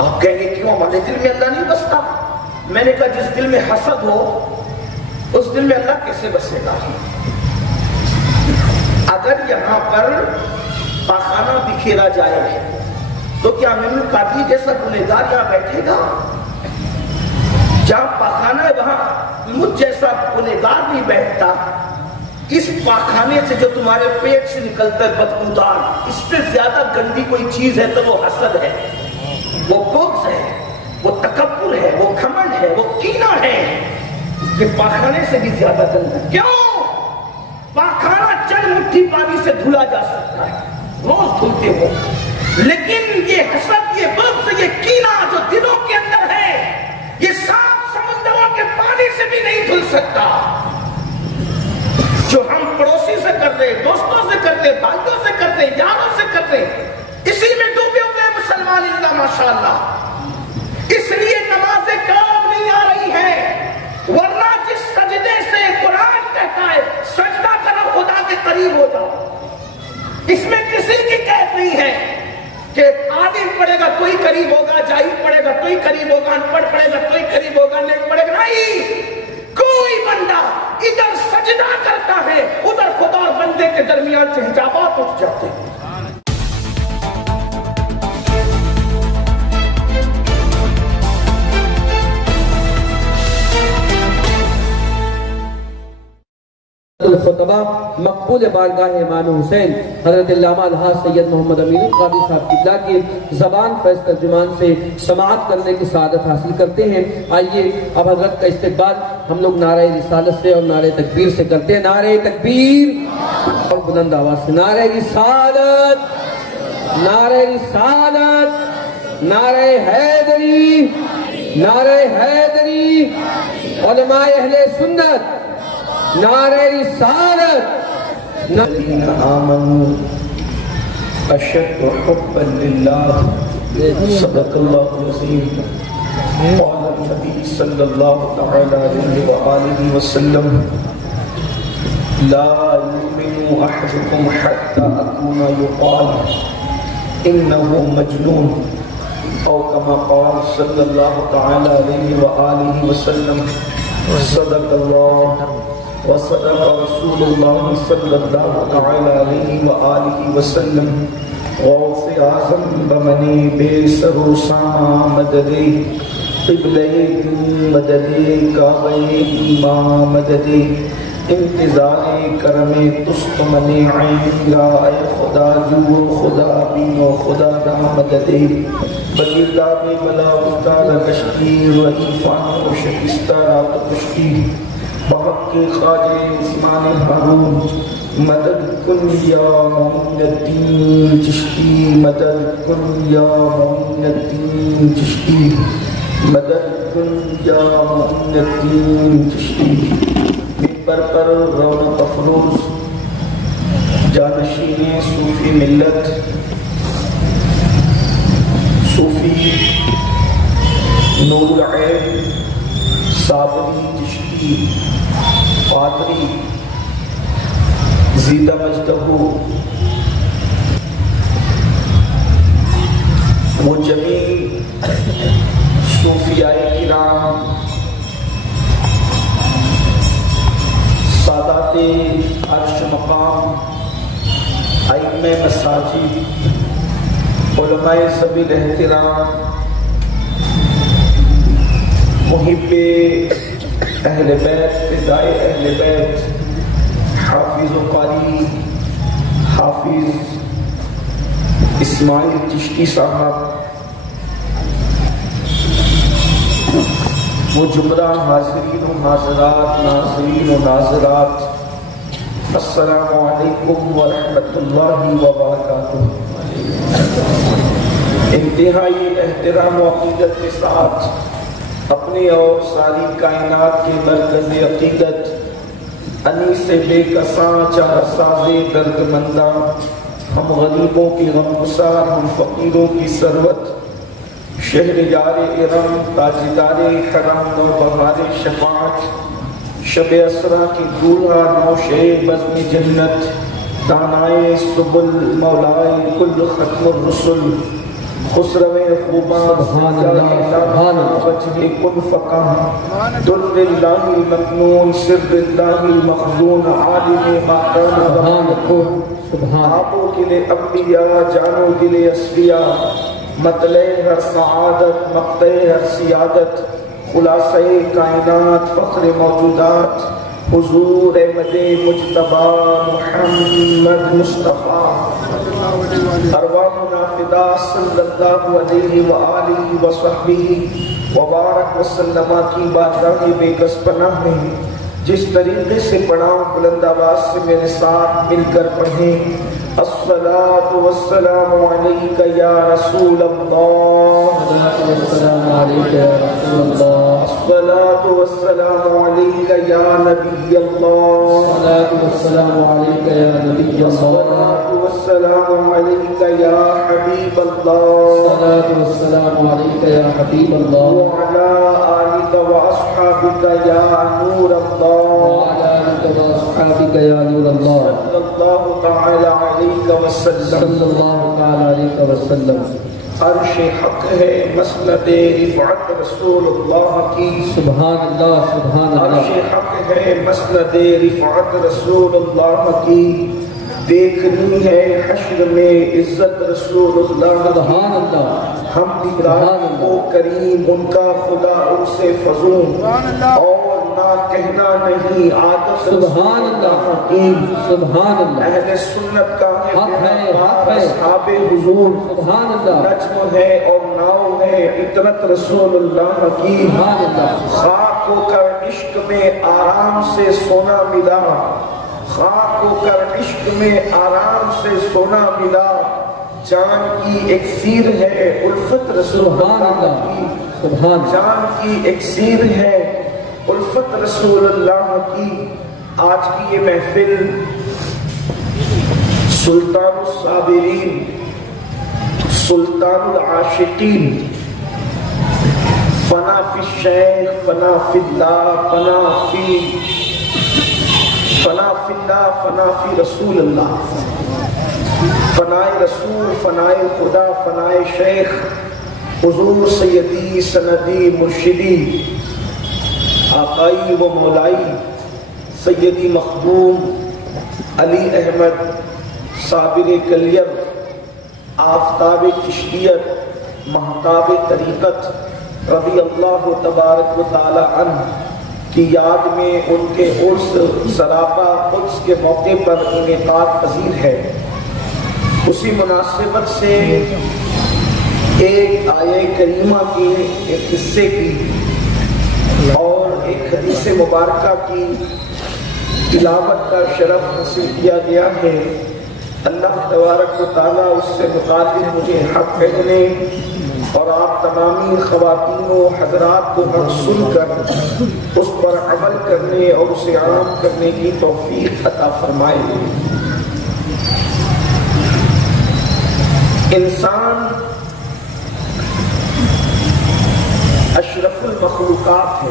آپ کہیں گے کیوں ہمارے دل میں اللہ نہیں بستا؟ میں نے کہا جس دل میں حسد ہو اس دل میں اللہ کیسے بسے گا؟ اگر یہاں پر پاخانہ بکھیرا جائے تو کیا امین القادری جیسا گنہگار یہاں بیٹھے گا؟ جہاں پاخانہ ہے وہاں مجھ جیسا گنہگار نہیں بیٹھتا۔ اس پاخانے سے جو تمہارے پیٹ سے نکلتا ہے بدبودار، اس سے زیادہ گندی کوئی چیز ہے تو وہ حسد ہے، وہ بغض ہے، وہ تکبر ہے، وہ گھمنڈ ہے، وہ کینہ ہے۔ کہ پاخانے سے بھی زیادہ گندہ کیوں؟ پاخانہ چند مٹھی پانی سے دھلا جا سکتا ہے، روز دھلتے ہو، لیکن یہ حسد، یہ بغض، یہ کینہ جو دلوں کے اندر ہے، یہ سات سمندروں کے پانی سے بھی نہیں دھل سکتا۔ جو ہم پڑوسی سے کر رہے، دوستوں سے کر رہے، بھائیوں سے کر رہے، یاروں سے کر رہے، اسی میں ڈوبے ہوئے مسلمان اللہ ماشاءاللہ۔ اس لیے نمازیں کام نہیں آ رہی ہیں، ورنہ جس سجدے سے قرآن کہتا ہے سجدہ کرو خدا کے قریب ہو جاؤ، اس میں کسی کی قید نہیں ہے کہ عالم پڑھے گا کوئی قریب ہوگا، جاہل پڑھے گا کوئی قریب ہوگا، ان پڑھ پڑھے گا کوئی قریب ہوگا، نیک پڑھے گا نہیں۔ کوئی بندہ ادھر سجدہ کرتا ہے، ادھر خدا اور بندے کے درمیان سے حجابات اٹھ جاتے ہیں۔ الخطبہ مقبول بارگاہ امام حسین حضرت علامہ الحاج سید محمد امین القادری صاحب قبلہ کی زبان فیض ترجمان سے سماعت کرنے کی سعادت حاصل کرتے ہیں۔ آئیے اب حضرت کا استقبال ہم لوگ نعرہ رسالت سے اور نعرہ تکبیر سے کرتے ہیں۔ نعرہ تکبیر اور بلند آواز سے نعرہ رسالت، نعرہ رسالت، نعرہ حیدری، نعرہ حیدری، علماء اہل سنت، نعرہ رسالت۔ الذین آمنوا اشد حبا للہ، صدق اللہ العظیم۔ قال النبی صلی اللہ تعالی علیہ وآلہ وسلم لا یؤمن احدکم حتی اکون یقال انہ مجنون، او کما قال صلی اللہ تعالی علیہ وآلہ وسلم صدق اللہ وصدق رسول اللہ صلی اللہ تعالی علیہ وآلہ وسلم۔ غوث اعظم بمنی بے سر و ساما مددے، قبلے مددے، کعبہ ایمان مددے، انتظار کرم تست منی عین را، اے خدا جو خدا بین و خدا دا مددے۔ بگیردہ میں بلا افتاد کشتی، وحیفان و شکستہ رات کشتی، بحق کے خواجہ عثمان ہارون، مدد کن یا معین الدین چشتی، مدد کن یا معین الدین چشتی، مدد کن یا معین الدین چشتی۔ ممبر پر رونق افروز جانشین صوفی ملت، صوفی نور العین صابری چشتی قادری زیدہ مجدہ، وہ جمیع صوفیاء کرام، سادات عرش مقام، ائمہ مساجد، علماء ذوی الاحترام، محب اہل بیت، فدائے اہل بیت، حافظ و قاری حافظ اسماعیل چشتی صاحب، وہ جملہ حاضرین و حاضرات، ناظرین و ناظرات، السلام علیکم ورحمۃ اللہ وبرکاتہ۔ انتہائی احترام و عقیدت کے ساتھ اپنی اور ساری کائنات کے مرکز عقیدت، انیس بے کساں چار ساز درد منداں، ہم غریبوں کی غم گسار، ہم فقیروں کی ثروت، شہر یار ارم، تاجدار حرم، نو بہار شفاعت، شب اسرا کی دولہا، نوشے بزم جنت، دانائے سبل، مولائے کل ختم الرسل، خسروِ خوباں بچے کن فقہ در اللہ المکنون سر اللہ المخزون عالم مقام آبو دل انبیاء جانو دل اصفیاء مطلع ہر سعادت مقطع ہر سیادت خلاصہ کائنات فخر موجودات حضور احمد مجتبی محمد مصطفیٰ ارواحنا فدا صلی اللہ علیہ وآلہ وصحبہ وبارک وسلم کی بارگاہ بے کس پناہ میں جس طریقے سے پڑھاؤں بلند آواز سے میرے ساتھ مل کر پڑھیں الصلاة والسلام علیکہ یا رسول اللہ السلام علیکہ یا رسول اللہ الصلاة والسلام علیکہ یا نبی اللہ السلام علیکہ یا نبی اللہ والسلام علیکہ یا حبیب اللہ السلام علیکہ یا حبیب اللہ وعلا آلک واصحابک یا نور اللہ وعلى آلك وأصحابك يا نور الله صلی اللہ تعالی علیہ وسلم صلى الله تعالى عليك وسلم عرش حق ہے مسند رفعت رسول اللہ کی سبحان اللہ سبحان عرش اللہ حق ہے مسند رفعت رسول اللہ کی دیکھنی ہے حشر میں عزت رسول اللہ سبحان اللہ ہم دیدار کو کریم ان کا خدا ان سے فضون اور نہ کہنا نہیں عادت سبحان اللہ سبحان اللہ اہل سنت کا حق ہے حق ہے اصحاب حضور سبحان اللہ نجم ہے اور ناؤ ہے عطرت رسول اللہ کی سبحان اللہ خاک ہو کر عشق میں آرام سے سونا ملا خاک ہو کر عشق میں آرام سے سونا ملا جان کی ایکسیر ہے الفت رسول اللہ کی سبحان جان کی ایکسیر ہے الفت رسول اللہ کی آج کی یہ محفل سلطان الصابرین سلطان العاشقین فنا فی الشیخ فنا فی اللہ فنا فی اللہ فنا فی رسول اللہ فنائے رسول فنائے خدا فنائے شیخ حضور سیدی سندی مرشدی آقائی و مولائی سیدی مخدوم علی احمد صابر کلیم آفتاب چشتیت مہتاب طریقت رضی اللہ تبارک و تعالی عنہ کی یاد میں ان کے عرس سراپا قدس کے موقع پر انعقاد پذیر ہے اسی مناسبت سے ایک آیہ کریمہ کی ایک قصے کی اور ایک حدیث مبارکہ کی تلاوت کا شرف حاصل کیا گیا ہے اللہ تبارک و تعالیٰ اس سے متعلق مجھے حق کہنے اور آپ تمامی خواتین و حضرات کو حق سن کر اس پر عمل کرنے اور اسے عام کرنے کی توفیق عطا فرمائے انسان اشرف المخلوقات ہے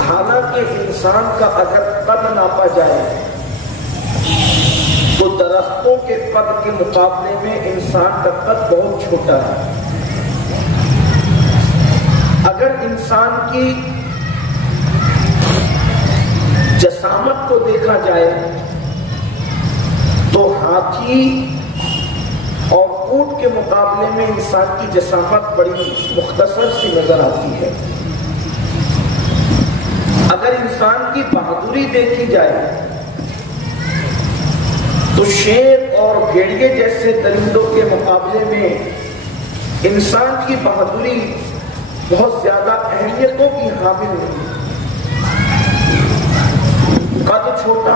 حالانکہ انسان کا اگر قد ناپا جائے تو درختوں کے قد کے مقابلے میں انسان کا قد بہت چھوٹا ہے اگر انسان کی جسامت کو دیکھا جائے تو ہاتھی اور اونٹ کے مقابلے میں انسان کی جسامت بڑی مختصر سی نظر آتی ہے اگر انسان کی بہادری دیکھی جائے تو شیر اور بھیڑیے جیسے درندوں کے مقابلے میں انسان کی بہادری بہت زیادہ اہمیتوں کی حامل ہے قد چھوٹا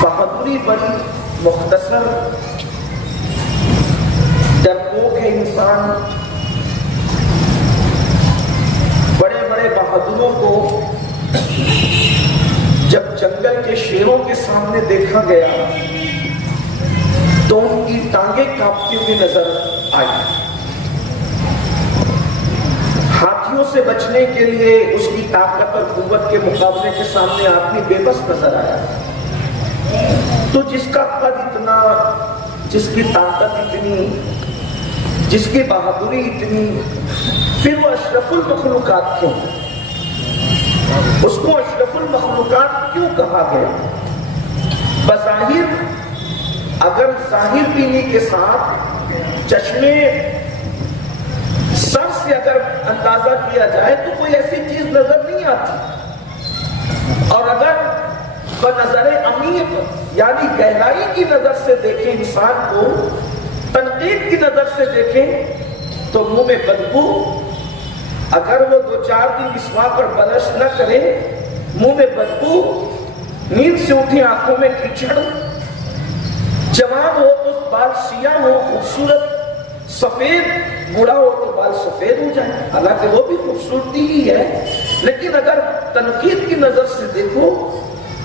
بہادری بڑی مختصر ڈرپوک ہے انسان بڑے بڑے بہادروں کو جب جنگل کے شیروں کے سامنے دیکھا گیا تو ان کی ٹانگیں کانپتی ہوئی نظر آئی ہاتھیوں سے بچنے کے لیے اس کی طاقت اور قوت کے مقابلے کے سامنے آدمی بے بس نظر آیا تو جس کا قد اتنا، جس کی طاقت اتنی، جس کی بہادری اتنی، پھر وہ اشرف المخلوقات کیوں؟ اس کو اشرف المخلوقات کیوں کہا گیا؟ بظاہر اگر ظاہر بینی کے ساتھ چشمے سر سے اگر اندازہ کیا جائے تو کوئی ایسی چیز نظر نہیں آتی، اور اگر بنظر عمیق یعنی گہرائی کی نظر سے دیکھیں، انسان کو تنقید کی نظر سے دیکھیں تو منہ میں بدبو، اگر وہ 2-4 دن مسواک پر برش نہ کرے، منہ میں بدبو، نیند سے اٹھی آنکھوں میں کیچڑ، جوان ہو تو بال سیاہ ہو، خوبصورت سفید، بوڑھا ہو تو بال سفید ہو جائے، حالانکہ وہ بھی خوبصورتی ہی ہے، لیکن اگر تنقید کی نظر سے دیکھو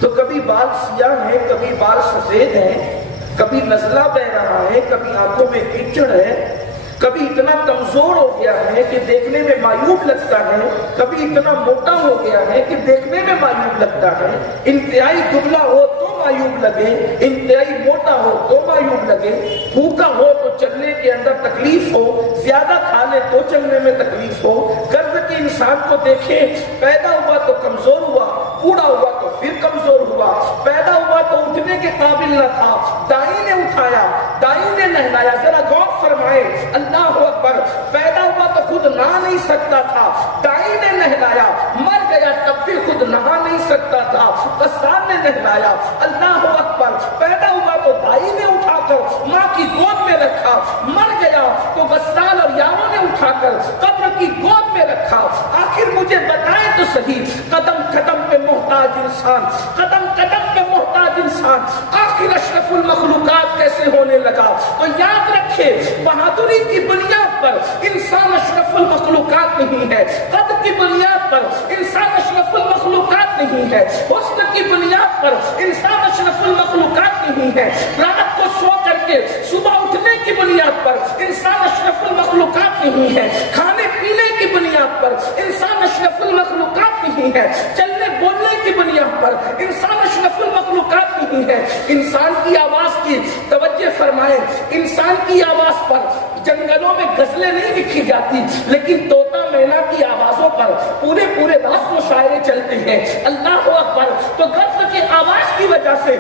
تو کبھی بال سیاہ ہیں، کبھی بال سفید ہیں، کبھی نزلہ بہ رہا ہے، کبھی آنکھوں میں کیچڑ ہے، کبھی اتنا کمزور ہو گیا ہے کہ دیکھنے میں معیوب لگتا ہے، کبھی اتنا موٹا ہو گیا ہے کہ دیکھنے میں معیوب لگتا ہے، انتہائی دبلا ہو تو معیوب لگے، انتہائی موٹا ہو تو معیوب لگے، بھوکا ہو تو چلنے کے اندر تکلیف ہو، زیادہ کھا لے تو چلنے میں تکلیف ہو، قرض کے انسان کو دیکھیں، پیدا ہوا تو کمزور ہوا، بوڑھا ہوا تو پھر کمزور ہوا، پیدا ہوا تو اٹھنے کے قابل نہ تھا، دائی نے اٹھایا، دائی نے نہلایا، ذرا غور فرمائے، اللہ اکبر، پیدا ہوا تو خود نہا نہیں سکتا تھا، دائی نے نہلایا، مر گیا تب بھی خود نہا نہیں سکتا تھا، غسان نے نہلایا، اللہ اکبر، پیدا ہوا تو دائی نے اٹھا کر ماں کی گود میں رکھا، مر گیا تو غسان اور یاروں نے اٹھا کر قبر کی گود میں رکھا، آخر مجھے بتائیں تو صحیح، قدم قدم پہ محتاج انسان، قدم قدم پہ محتاج انسان، آخر اشرف المخلوقات کیسے ہونے لگا؟ تو یاد رکھے، بہادری کی بنیاد پر انسان اشرف المخلوقات نہیں ہے، قد کی بنیاد پر انسان اشرف المخلوقات نہیں ہے، حسن کی بنیاد پر انسان اشرف المخلوقات نہیں ہے، رات کو سو کر کے صبح اٹھنے کی بنیاد پر انسان اشرف المخلوقات نہیں ہے، کھانے پینے کی بنیاد پر انسان اشرف المخلوقات نہیں ہے، چلنے بولنے کی بنیاد پر انسان اشرف المخلوقات نہیں ہے، انسان کی آواز کی توجہ فرمائیں، انسان کی آواز پر جنگلوں میں غزلیں نہیں لکھی جاتی، لیکن طوطا مینا کی آوازوں پر پورے پورے رات مشاعرے چلتے ہیں، اللہ اکبر، تو غزل کی آواز کی وجہ سے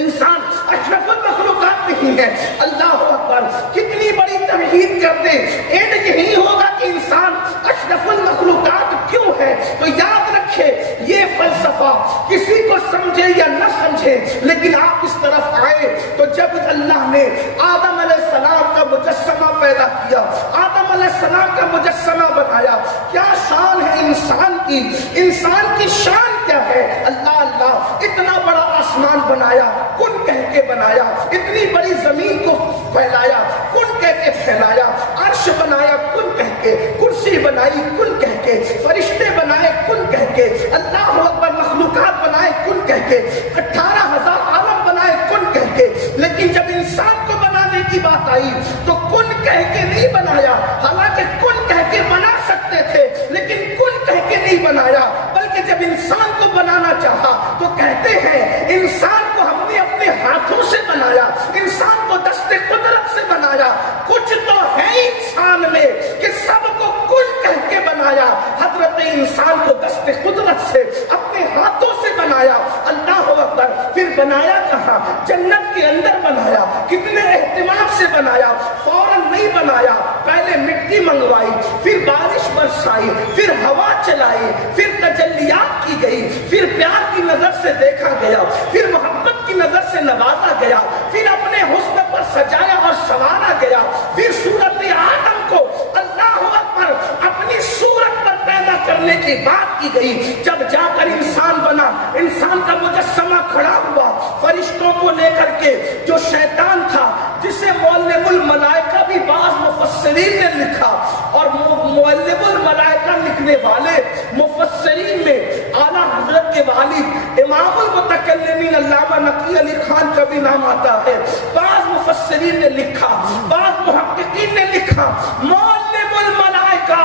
انسان اشرف المخلوقات نہیں ہے، اللہ اکبر، کتنی بڑی تمہید کر دیں، اینڈ یہی ہوگا کہ انسان اشرف المخلوقات کیوں ہے؟ تو یاد رکھے، یہ فلسفہ کسی کو سمجھے یا نہ سمجھے، لیکن آپ اس طرف آئے تو جب اللہ نے آدم علیہ السلام کا مجسمہ پیدا کیا، آدم علیہ السلام کا مجسمہ بنایا، کیا شان ہے انسان کی، انسان کی شان کیا ہے؟ اللہ اللہ، اتنا بڑا آسمان بنایا، کن کہہ کے بنایا، اتنی بڑی زمین کو پھیلایا، کن کہہ کے پھیلایا، عرش بنایا کن کہہ کے، کرسی بنائی کن کہہ کے، فرشتے بنائے کن کہہ کے، اللہ اکبر، مخلوقات بنائے کن کہہ کے، 18,000 عالم بنائے کن کہہ کے، لیکن جب انسان کو بنانے کی بات آئی تو کن کہہ کے نہیں بنایا، حالانکہ کن کہہ کے بنا سکتے تھے، لیکن کن کہہ کے نہیں بنایا، بلکہ جب انسان کو بنانا چاہا تو کہتے ہیں انسان کو ہم نے اپنے ہاتھوں سے بنایا، انسان کو دست قدرت سے بنایا، کچھ تو ہے انسان میں کہ سب کو کن کہہ کے بنایا، حضرت انسان کو دست قدرت سے اپنے ہاتھوں سے بنایا، اللہ اکبر، پھر بنایا کہاں؟ جنت کے اندر بنایا، کتنے اہتمام سے بنایا، فوراً نہیں بنایا، پہلے مٹی منگوائی، پھر بارش برسائی، پھر ہوا چلائی، پھر تجلیات کی گئی، پھر پیار کی نظر سے دیکھا گیا، پھر محبت کی نظر سے نوازا گیا، پھر اپنے حسن پر سجایا اور سنوارا گیا، پھر صورت آدم کو اللہ اکبر اپنی صورت پر پیدا کرنے کی بات کی گئی، جب جا کر انسان بنا، انسان کا مجسمہ کھڑا ہوا، فرشتوں کو لے کر کے، جو شیطان تھا جسے معلم الملائکہ بھی بعض مفسرین نے لکھا، اور معلم الملائکہ لکھنے والے مفسرین میں اعلیٰ حضرت کے والد امام المتکلمین علامہ نقی علی خان کا بھی نام آتا ہے، بعض مفسرین نے لکھا، بعض محققین نے لکھا، معلم الملائکہ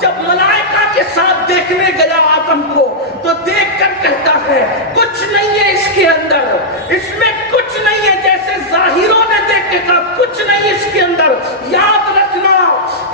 جب ملائکہ کے ساتھ دیکھنے گیا آدم کو تو دیکھ کر کہتا ہے کچھ نہیں ہے اس کے اندر، اس میں کچھ نہیں ہے، جیسے ظاہروں نے دیکھ کے کہا کچھ نہیں اس کے اندر۔ یاد رکھنا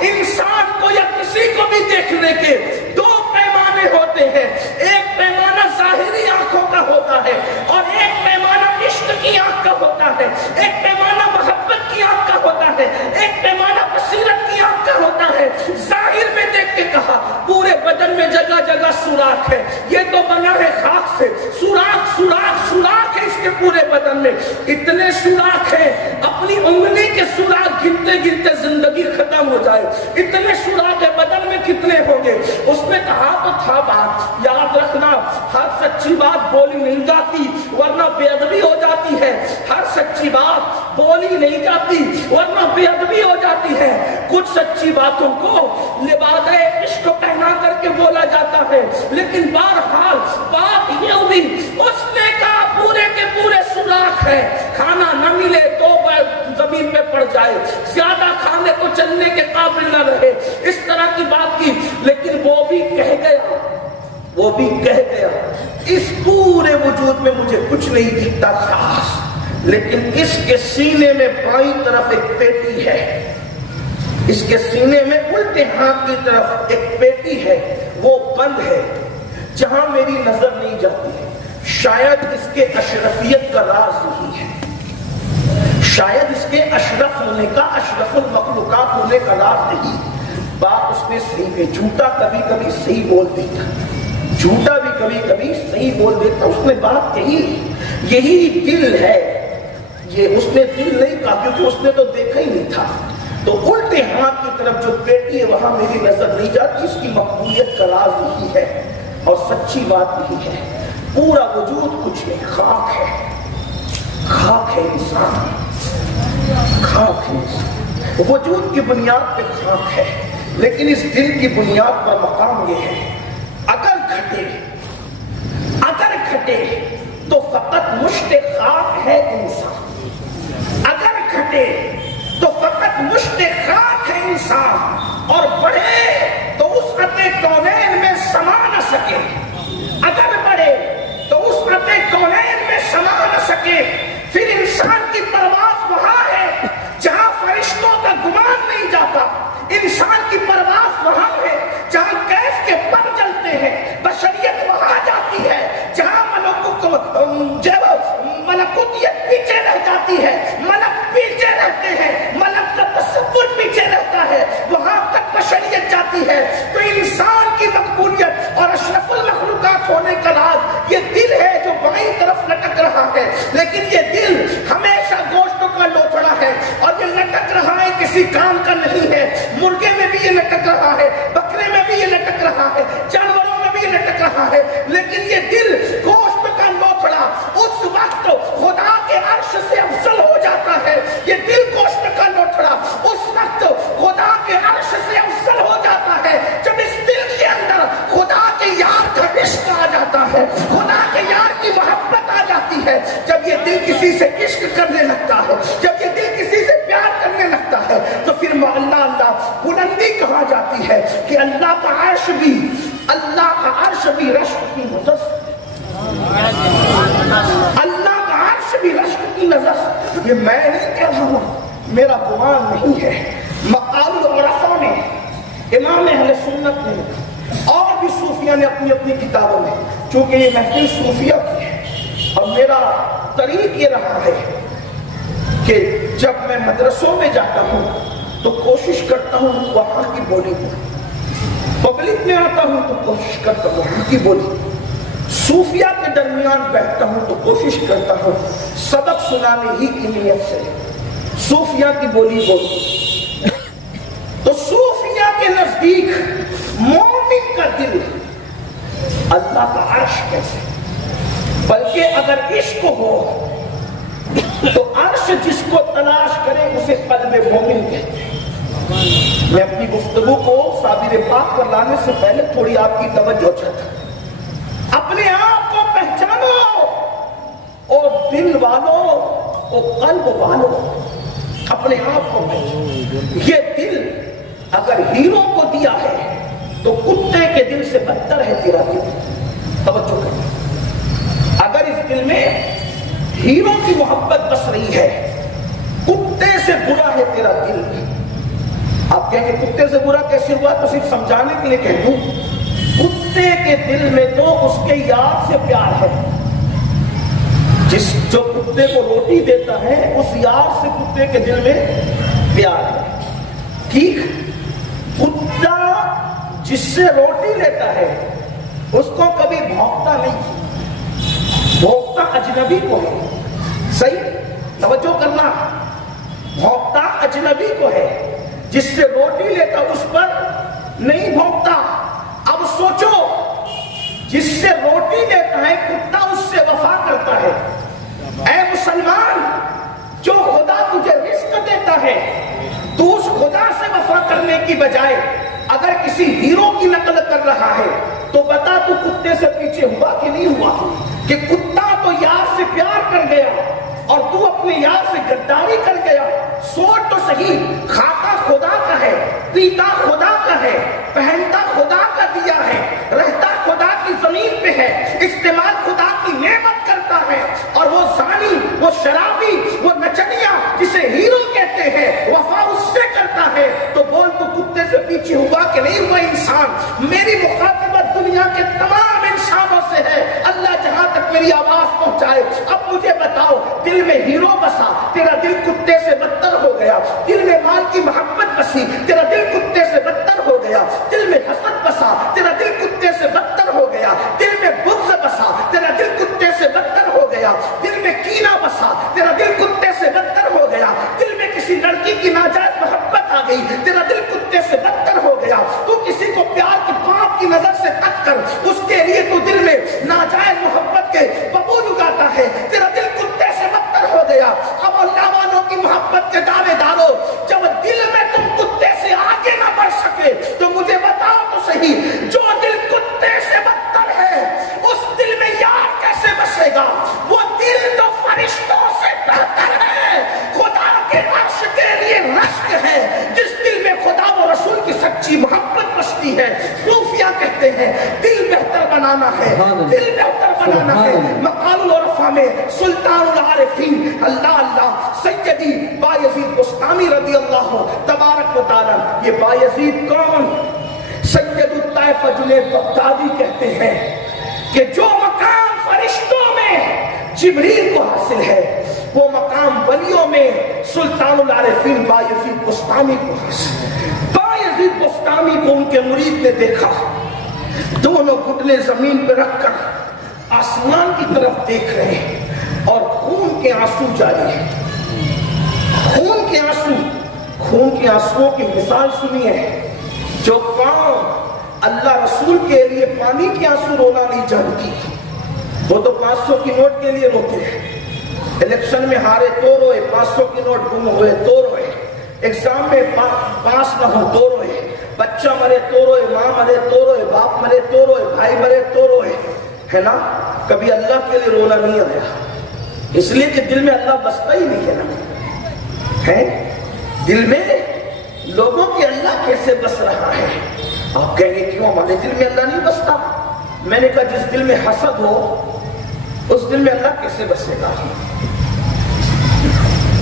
انسان کو یا کسی کو بھی دیکھنے کے دو پیمانے ہوتے ہیں، ایک پیمانہ ظاہری آنکھوں کا ہوتا ہے اور ایک پیمانہ عشق کی آنکھ کا ہوتا ہے، ایک پیمانہ محبت کی آنکھ کا ہوتا ہے، ایک پیمانہ بصیرت کی آنکھ کا ہوتا ہے۔ ظاہر میں دیکھ کے کہا پورے بدن میں جگہ جگہ سوراخ ہے، یہ تو بنا ہے خاک سے، سوراخ سوراخ سوراخ ہے اس کے پورے بدن میں، اتنے سوراخ ہیں اپنی انگلی کے سوراخ گنتے گنتے زندگی ختم ہو جائے، اتنے سوراخ ہے، بدن میں کتنے ہوں گے؟ اس نے کہا تو تھا بات، یاد رکھنا ہر سچی بات بولی نہیں جاتی ورنہ بے ادبی ہو جاتی ہے، ہر سچی بات بولی نہیں جاتی ورنہ بے ادبی ہو جاتی ہے، کچھ سچی باتوں کو لباس عشق پہنا کر کے بولا جاتا ہے، لیکن بہرحال بات یہ ہوئی اس نے کہا پورے کے پورے سوراخ ہے، کھانا نہ ملے تو زمین پہ پڑ جائے، زیادہ کھانے کو چلنے کے قابل نہ رہے، اس طرح کی بات کی، لیکن وہ بھی کہہ گیا، وہ بھی کہہ گیا اس پورے وجود میں مجھے کچھ نہیں دکھتا خاص، لیکن اس کے سینے میں بائیں طرف ایک پیٹی ہے، اس کے سینے میں الٹے ہاتھ کی طرف ایک پیٹی ہے، وہ بند ہے جہاں میری نظر نہیں جاتی، شاید اس کے اشرفیت کا راز یہی ہے، شاید اس کے اشرف ہونے کا، اشرف المخلوقات ہونے کا راز نہیں۔ بات اس نے صحیح ہے، جھوٹا کبھی کبھی صحیح بول دیتا، جھوٹا بھی کبھی کبھی صحیح بول دیتا، اس نے بات کہی یہی دل ہے، یہ اس نے دل نہیں کہا کیونکہ اس نے تو دیکھا ہی نہیں تھا، تو الٹے ہاتھ کی طرف جو پیٹی ہے وہاں میری نظر نہیں جاتی، اس کی مقبولیت کا راز یہی ہے، اور سچی بات یہی ہے، پورا وجود کچھ نہیں، خاک ہے، خاک ہے انسان، خاک ہے انسان، وجود کی بنیاد پہ خاک ہے، لیکن اس دل کی بنیاد پر مقام یہ ہے اگر گھٹے تو فقط مشت خاک ہے انسان، اگر گھٹے تو فقط مشت خاک ہے انسان، اور بڑھے تو وسعت کونین میں سما نہ سکے، اگر بڑھے تو وسعت کونین میں سما نہ سکے، پھر انسان کی پرواز وہاں ہے جہاں فرشتوں کا گمان نہیں جاتا، انسان کی پرواز وہاں ہے جہاں کیف کے پر جلتے ہیں، بشریت وہاں جاتی ہے جہاں ملکوتیت پیچھے رہ جاتی ہے، ملک پیچھے رہتے ہیں، ملک کا تصور پیچھے رہتا ہے، وہاں تک بشریت جاتی ہے، تو انسان کی مقبولیت اور اشرف المخلوقات ہونے کا راز یہ دل ہے جو بائیں طرف لٹک رہا ہے، لیکن یہ دل ہمیشہ گوشتوں کا لوتھڑا ہے، اور یہ لٹک رہا ہے کسی کام کا نہیں ہے، مرغے میں بھی یہ لٹک رہا ہے، بکرے میں بھی یہ لٹک رہا ہے، جانوروں میں بھی یہ لٹک رہا ہے، لیکن یہ دل گوشت کا لوتھڑا اس وقت خدا کے عرش سے افضل ہو جاتا ہے، یہ دل گوشت کا لوتھڑا اس وقت خدا کے عرش سے افضل ہو جاتا ہے جب اس دل کے اندر خدا کے یار کا عشق آ جاتا ہے، خدا کے یار کی محبت آ جاتی ہے، جب یہ دل کسی سے عشق کرنے لگتا ہے، جب یہ دل کسی سے پیار کرنے لگتا ہے، تو پھر اللہ اللہ بلندی کہا جاتی ہے کہ اللہ کا عرش بھی رشک کی نظر، اللہ کا عرش بھی رشک کی نظر، یہ میں نہیں کہہ رہا ہوں، میرا گمان نہیں ہے، مقال العرفاء نے، امام اہل سنت نے، اور بھی صوفیہ نے اپنی اپنی کتابوں میں، چونکہ یہ محفل صوفیہ کی ہے اور میرا طریق یہ رہا ہے کہ جب میں مدرسوں میں جاتا ہوں تو کوشش کرتا ہوں وہاں کی بولی کو، پبلک میں آتا ہوں تو کوشش کرتا ہوں وہاں کی بولی، صوفیہ کے درمیان بیٹھتا ہوں تو کوشش کرتا ہوں سبق سنانے ہی کی نیت سے صوفیہ کی بولی بولوں، تو صوفیہ کے نزدیک مومن کا دل اللہ کا عرش کیسے، بلکہ اگر عشق ہو تو عرش جس کو تلاش کرے اسے قلب مومن کہتے ہیں۔ میں اپنی گفتگو کو صابر پاک پر لانے سے پہلے تھوڑی آپ کی توجہ چاہتا، اپنے آپ کو پہچانو، او دل والو، او قلب والو، اپنے آپ کو پہچانو، یہ دل اگر ہیرو کو دیا ہے تو کتے کے دل سے بدتر ہے تیرا دل، توجہ کرنا، دل میں ہیرو کی محبت بس رہی ہے، کتے سے برا ہے تیرا دل۔ آپ کہیں گے کتے سے برا کیسے ہوا؟ تو صرف سمجھانے کے لیے کہہ دوں، کتے کے دل میں تو اس کے یار سے پیار ہے۔ جو کتے کو روٹی دیتا ہے اس یار سے کتے کے دل میں پیار ہے، ٹھیک؟ کتا جس سے روٹی لیتا ہے اس کو کبھی بھونکتا نہیں، بھونکتا اجنبی کو ہے، صحیح توجہ کرنا، بھونکتا اجنبی کو ہے، جس سے روٹی لیتا اس پر نہیں بھونکتا۔ اب سوچو، جس سے روٹی لیتا ہے کتا اس سے وفا کرتا ہے۔ اے مسلمان، جو خدا تجھے رزق دیتا ہے تو اس خدا سے وفا کرنے کی بجائے اگر کسی ہیرو کی نقل کر رہا ہے تو بتا تو کتے سے پیچھے ہوا کہ نہیں ہوا؟ کہ کتا تو یار سے پیار کر گیا اور تو اپنے یار سے غداری کر گیا۔ سوچ تو صحیح، کھاتا خدا کا ہے، پیتا خدا کا ہے، پہنتا خدا کا دیا ہے، رہتا خدا کی زمین پہ ہے، استعمال خدا کی نعمت کرتا ہے، اور وہ زانی، وہ شرابی، وہ نچنیا جسے ہیرو کہتے ہیں وفا اس سے کرتا ہے، تو بول تو کتے سے پیچھے ہوا کہ نہیں ہوا؟ انسان، میری مخاطبت دنیا کے تمام انسانوں سے ہے، اللہ جہاں تک میری آواز پہنچائے۔ اب مجھے بتاؤ، دل میں ہیرو بسا، تیرا دل کتے سے بدتر ہو گیا، دل میں مال کی محبت بسی، تیرا دل کتے سے بدتر ہو گیا، دل میں حسد بسا، تیرا دل کتے سے بدتر ہو گیا، دل میں بغض بسا، تیرا دل کتے سے بدتر ہو گیا، دل میں کینہ بسا، تیرا دل کتے سے بدتر ہو گیا، دل میں کسی لڑکی کی ناجائز محبت آ گئی، تیرا دل کتے سے بدتر ہو گیا، تو کسی کو پیار کی پاپ کی نظر سے تک کر اس کے لیے تو دل میں ناجائز محبت کے ببول اگاتا ہے، تیرا دل کتے سے بدتر ہو گیا۔ اب اللہ والوں کی محبت کے دعوے دارو، جب دل میں تم کتے سے آگے نہ بڑھ سکے تو مجھے بتاؤ تو صحیح، جو دل کتے سے بدتر ہے اس دل میں یار کیسے بسے گا؟ وہ دل تو فرشتوں سے بہتر ہے، خدا کے عرش کے لیے رشک ہے، جس دل میں خدا و رسول کی سچی محبت بستی ہے۔ صوفیہ کہتے ہیں دل بہتر بنانا ہے، دل بہتر بنانا ہے۔ مقام العرفہ میں سلطان العارفین اللہ اللہ سیدی بایزید بستامی رضی اللہ تبارک و تعالی، یہ بایزید کون؟ سید الطائفہ جنید بغدادی کہتے ہیں کہ جو مقام فرشتوں میں جبریل کو حاصل ہے وہ مقام ولیوں میں سلطان العارفین بایزید بستامی کو حاصل ہے۔ بایزید بستامی کو ان کے مرید نے دیکھا، دونوں گھٹنے زمین پہ رکھ کر آسمان کی طرف دیکھ رہے ہیں اور خون کے آنسو جاری ہیں، خون کے آنسو، خون کے آنسوؤں کی مثال سنی ہے۔ جو قوم اللہ رسول کے لیے پانی کے آنسو رونا نہیں جانتی وہ تو 500 کی نوٹ کے لیے روتے ہیں، الیکشن میں ہارے تو روئے، 500 کی نوٹ گم ہوئے تو روئے، ایگزام میں پاس نہ ہو تو روئے، بچہ مرے تو روئے، ماں مرے تو روئے، باپ مرے تو روئے، بھائی مرے تو روئے، ہے نا؟ کبھی اللہ کے لیے رونا نہیں آیا، اس لیے کہ دل میں اللہ بستا ہی نہیں ہے نا، ہے دل میں لوگوں کے اللہ کیسے بس رہا ہے؟ آپ کہیں گے کیوں ہمارے دل میں اللہ نہیں بستا؟ میں نے کہا جس دل میں حسد ہو اس دل میں اللہ کیسے بسے گا؟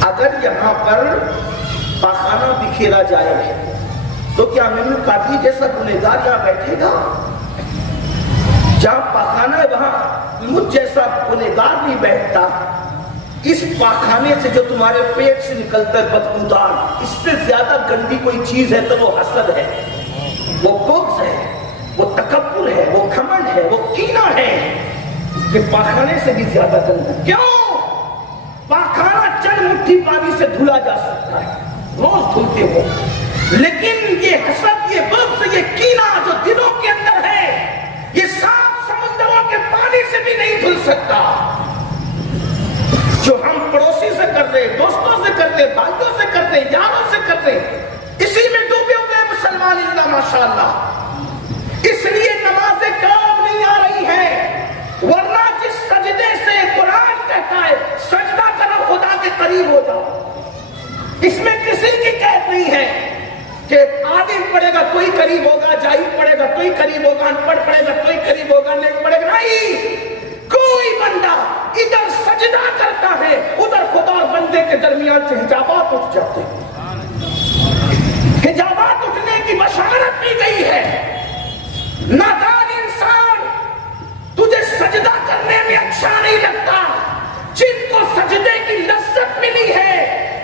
اگر یہاں پر پاخانہ بکھیرا جائے تو کیا امین القادری جیسا گنہگار یہاں بیٹھے گا؟ جہاں پاخانہ ہے وہاں مجھ جیسا گنہگار نہیں بیٹھتا۔ اس پاخانے سے جو تمہارے پیٹ سے نکلتا ہے بدبودار، اس سے زیادہ گندی کوئی چیز ہے تو وہ حسد ہے، وہ بغض ہے، وہ تکبر ہے، وہ گھمنڈ ہے، وہ کینہ ہے، کہ پاخانے سے بھی زیادہ گندا۔ کیوں؟ پاخانہ چند مٹھی پانی سے دھلا جا سکتا ہے، روز دھلتے ہو، لیکن یہ حسد، یہ بغض، یہ کینہ جو دلوں کے اندر ہے، یہ 7 سمندروں کے پانی سے بھی نہیں دھل سکتا۔ جو ہم پڑوسی سے کر رہے، دوستوں سے کر رہے، بھائیوں سے کر رہے، یاروں سے کر رہے، اسی میں ڈوبے ہوئے مسلمان اللہ ماشاءاللہ۔ اس لیے نمازیں کام نہیں آ رہی ہیں، ورنہ جس سجدے سے قرآن کہتا ہے سجدہ کرو خدا کے قریب ہو جاؤ، اس میں کسی کی قید نہیں ہے کہ عالم پڑھے گا کوئی قریب ہوگا، جاہل پڑھے گا کوئی قریب ہوگا، ان پڑھ پڑھے گا کوئی قریب ہوگا، نیک پڑھے گا نہیں، کوئی بندہ ادھر سجدہ کرتا ہے، ادھر خدا اور بندے کے درمیان سے حجابات اٹھ جاتے ہیں۔ حجابات اٹھنے کی بشارت دی گئی ہے۔ نادان انسان، تجھے سجدہ کرنے میں اچھا نہیں لگتا، جن کو سجدے کی لذت ملی ہے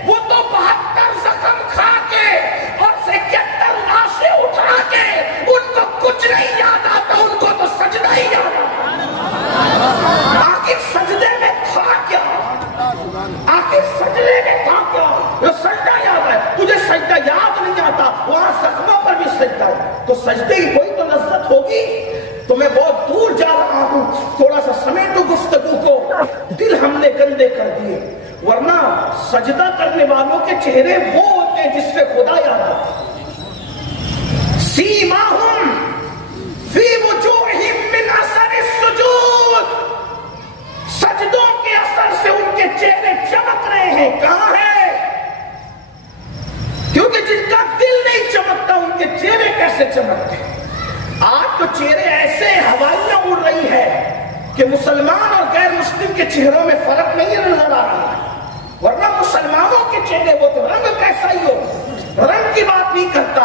وہ تو 72 زخم کھا کے اور 71 لاشیں اٹھا کے ان کو کچھ نہیں یاد آتا، ان کو تو سجدہ ہی یاد آتا۔ آخر سجدے میں تھا کیا؟ آخر سجدے میں تھا کیا؟ جو سجدہ یاد ہے، تجھے سجدہ یاد نہیں آتا، وہاں زخموں پر بھی سجدہ ہے، تو سجدے کی کوئی تو لذت ہوگی۔ تو میں بہت دور جا رہا ہوں، تھوڑا سا سمیٹو گفتگو کو، دل ہم نے گندے کر دیے، ورنہ سجدہ کرنے والوں کے چہرے وہ ہوتے ہیں جس سے خدا یاد آتا ہے۔ سیماہم فی وجوہہم من اثر السجود، سجدوں کے اثر سے ان کے چہرے چمک رہے ہیں۔ کہاں ہے؟ کیونکہ جن کا دل نہیں چمکتا ان کے چہرے کیسے چمکتے ہیں؟ آج تو چہرے ایسے ہوائیاں اڑ رہی ہے کہ مسلمان اور غیر مسلم کے چہروں میں فرق نہیں نظر آ رہا ہے، ورنہ مسلمانوں کے چہرے وہ تو رنگ کیسا ہی ہو، رنگ کی بات نہیں کرتا۔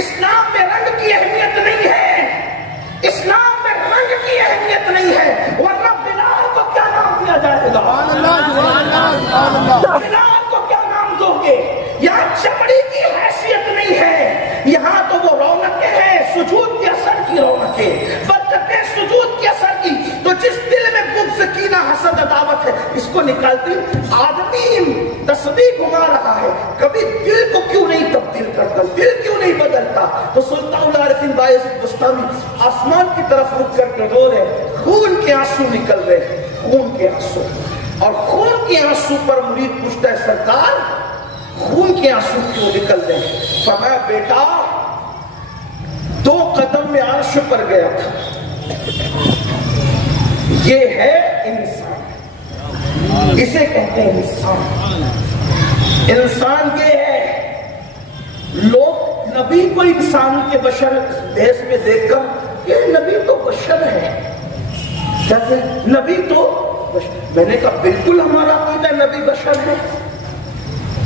اسلام میں رنگ کی اہمیت نہیں ہے، اسلام میں رنگ کی اہمیت نہیں ہے، ورنہ بلال کو کیا نام دیا جائے گا؟ بلال کو کیا نام دو گے؟ یہاں چمڑی کی حیثیت نہیں ہے، یہاں تو وہ رونقیں ہیں سجود کے اثر کی، رونقیں برکتیں سجود کے اثر کی۔ تو جس دل میں بغض، کینہ، حسد، عداوت ہے، اس کو نکالتی آدمی تسبیح گھما رہا ہے، کبھی دل کو کیوں نہیں تبدیل کرتا، دل کیوں نہیں بدلتا؟ تو سلطان العارفین بایزید بستامی آسمان کی طرف رک کر کے رو رہے، خون کے آنسو نکل رہے ہیں، خون کے آنسو، اور خون کے آنسو پر مرید پوچھتا ہے سرکار خون کے آنسو کیوں نکل رہے ہیں؟ فرمایا بیٹا 2 قدم میں عرش پر گیا تھا، یہ ہے انسان، اسے کہتے ہیں انسان۔ انسان یہ ہے، لوگ نبی کو انسان کے بشر بھیس میں دیکھ کر یہ نبی تو بشر ہے، کہتے ہیں نبی تو بشر۔ میں نے کہا بالکل ہمارا عقیدہ نبی بشر ہے،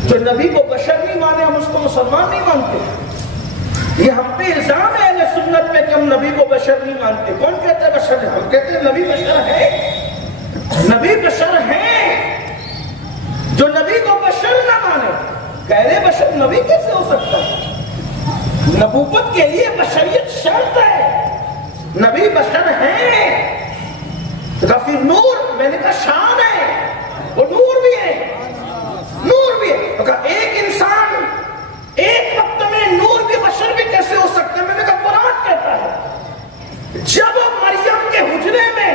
جو نبی کو بشر نہیں مانے ہم اس کو مسلمان نہیں مانتے۔ یہ ہم پہ الزام ہے اہل سنت میں کہ ہم نبی کو بشر نہیں مانتے۔ کون کہتے ہیں بشر ہے؟ ہم کہتے ہیں نبی بشر ہے، نبی بشر ہے۔ جو نبی کو بشر نہ مانے کہہ رہے بشر نبی کیسے ہو سکتا ہے؟ نبوت کے لیے بشریت شرط ہے، نبی بشر ہے۔ تو کہا پھر نور، میں نے کہا شان ہے، وہ نور بھی ہے، نور بھی ہے۔ تو کہا ایک انسان ایک وقت میں نور بھی بشر بھی کیسے ہو سکتے ہیں؟ میں نے کہا قرآن کہتا ہے جب مریم کے حجرے میں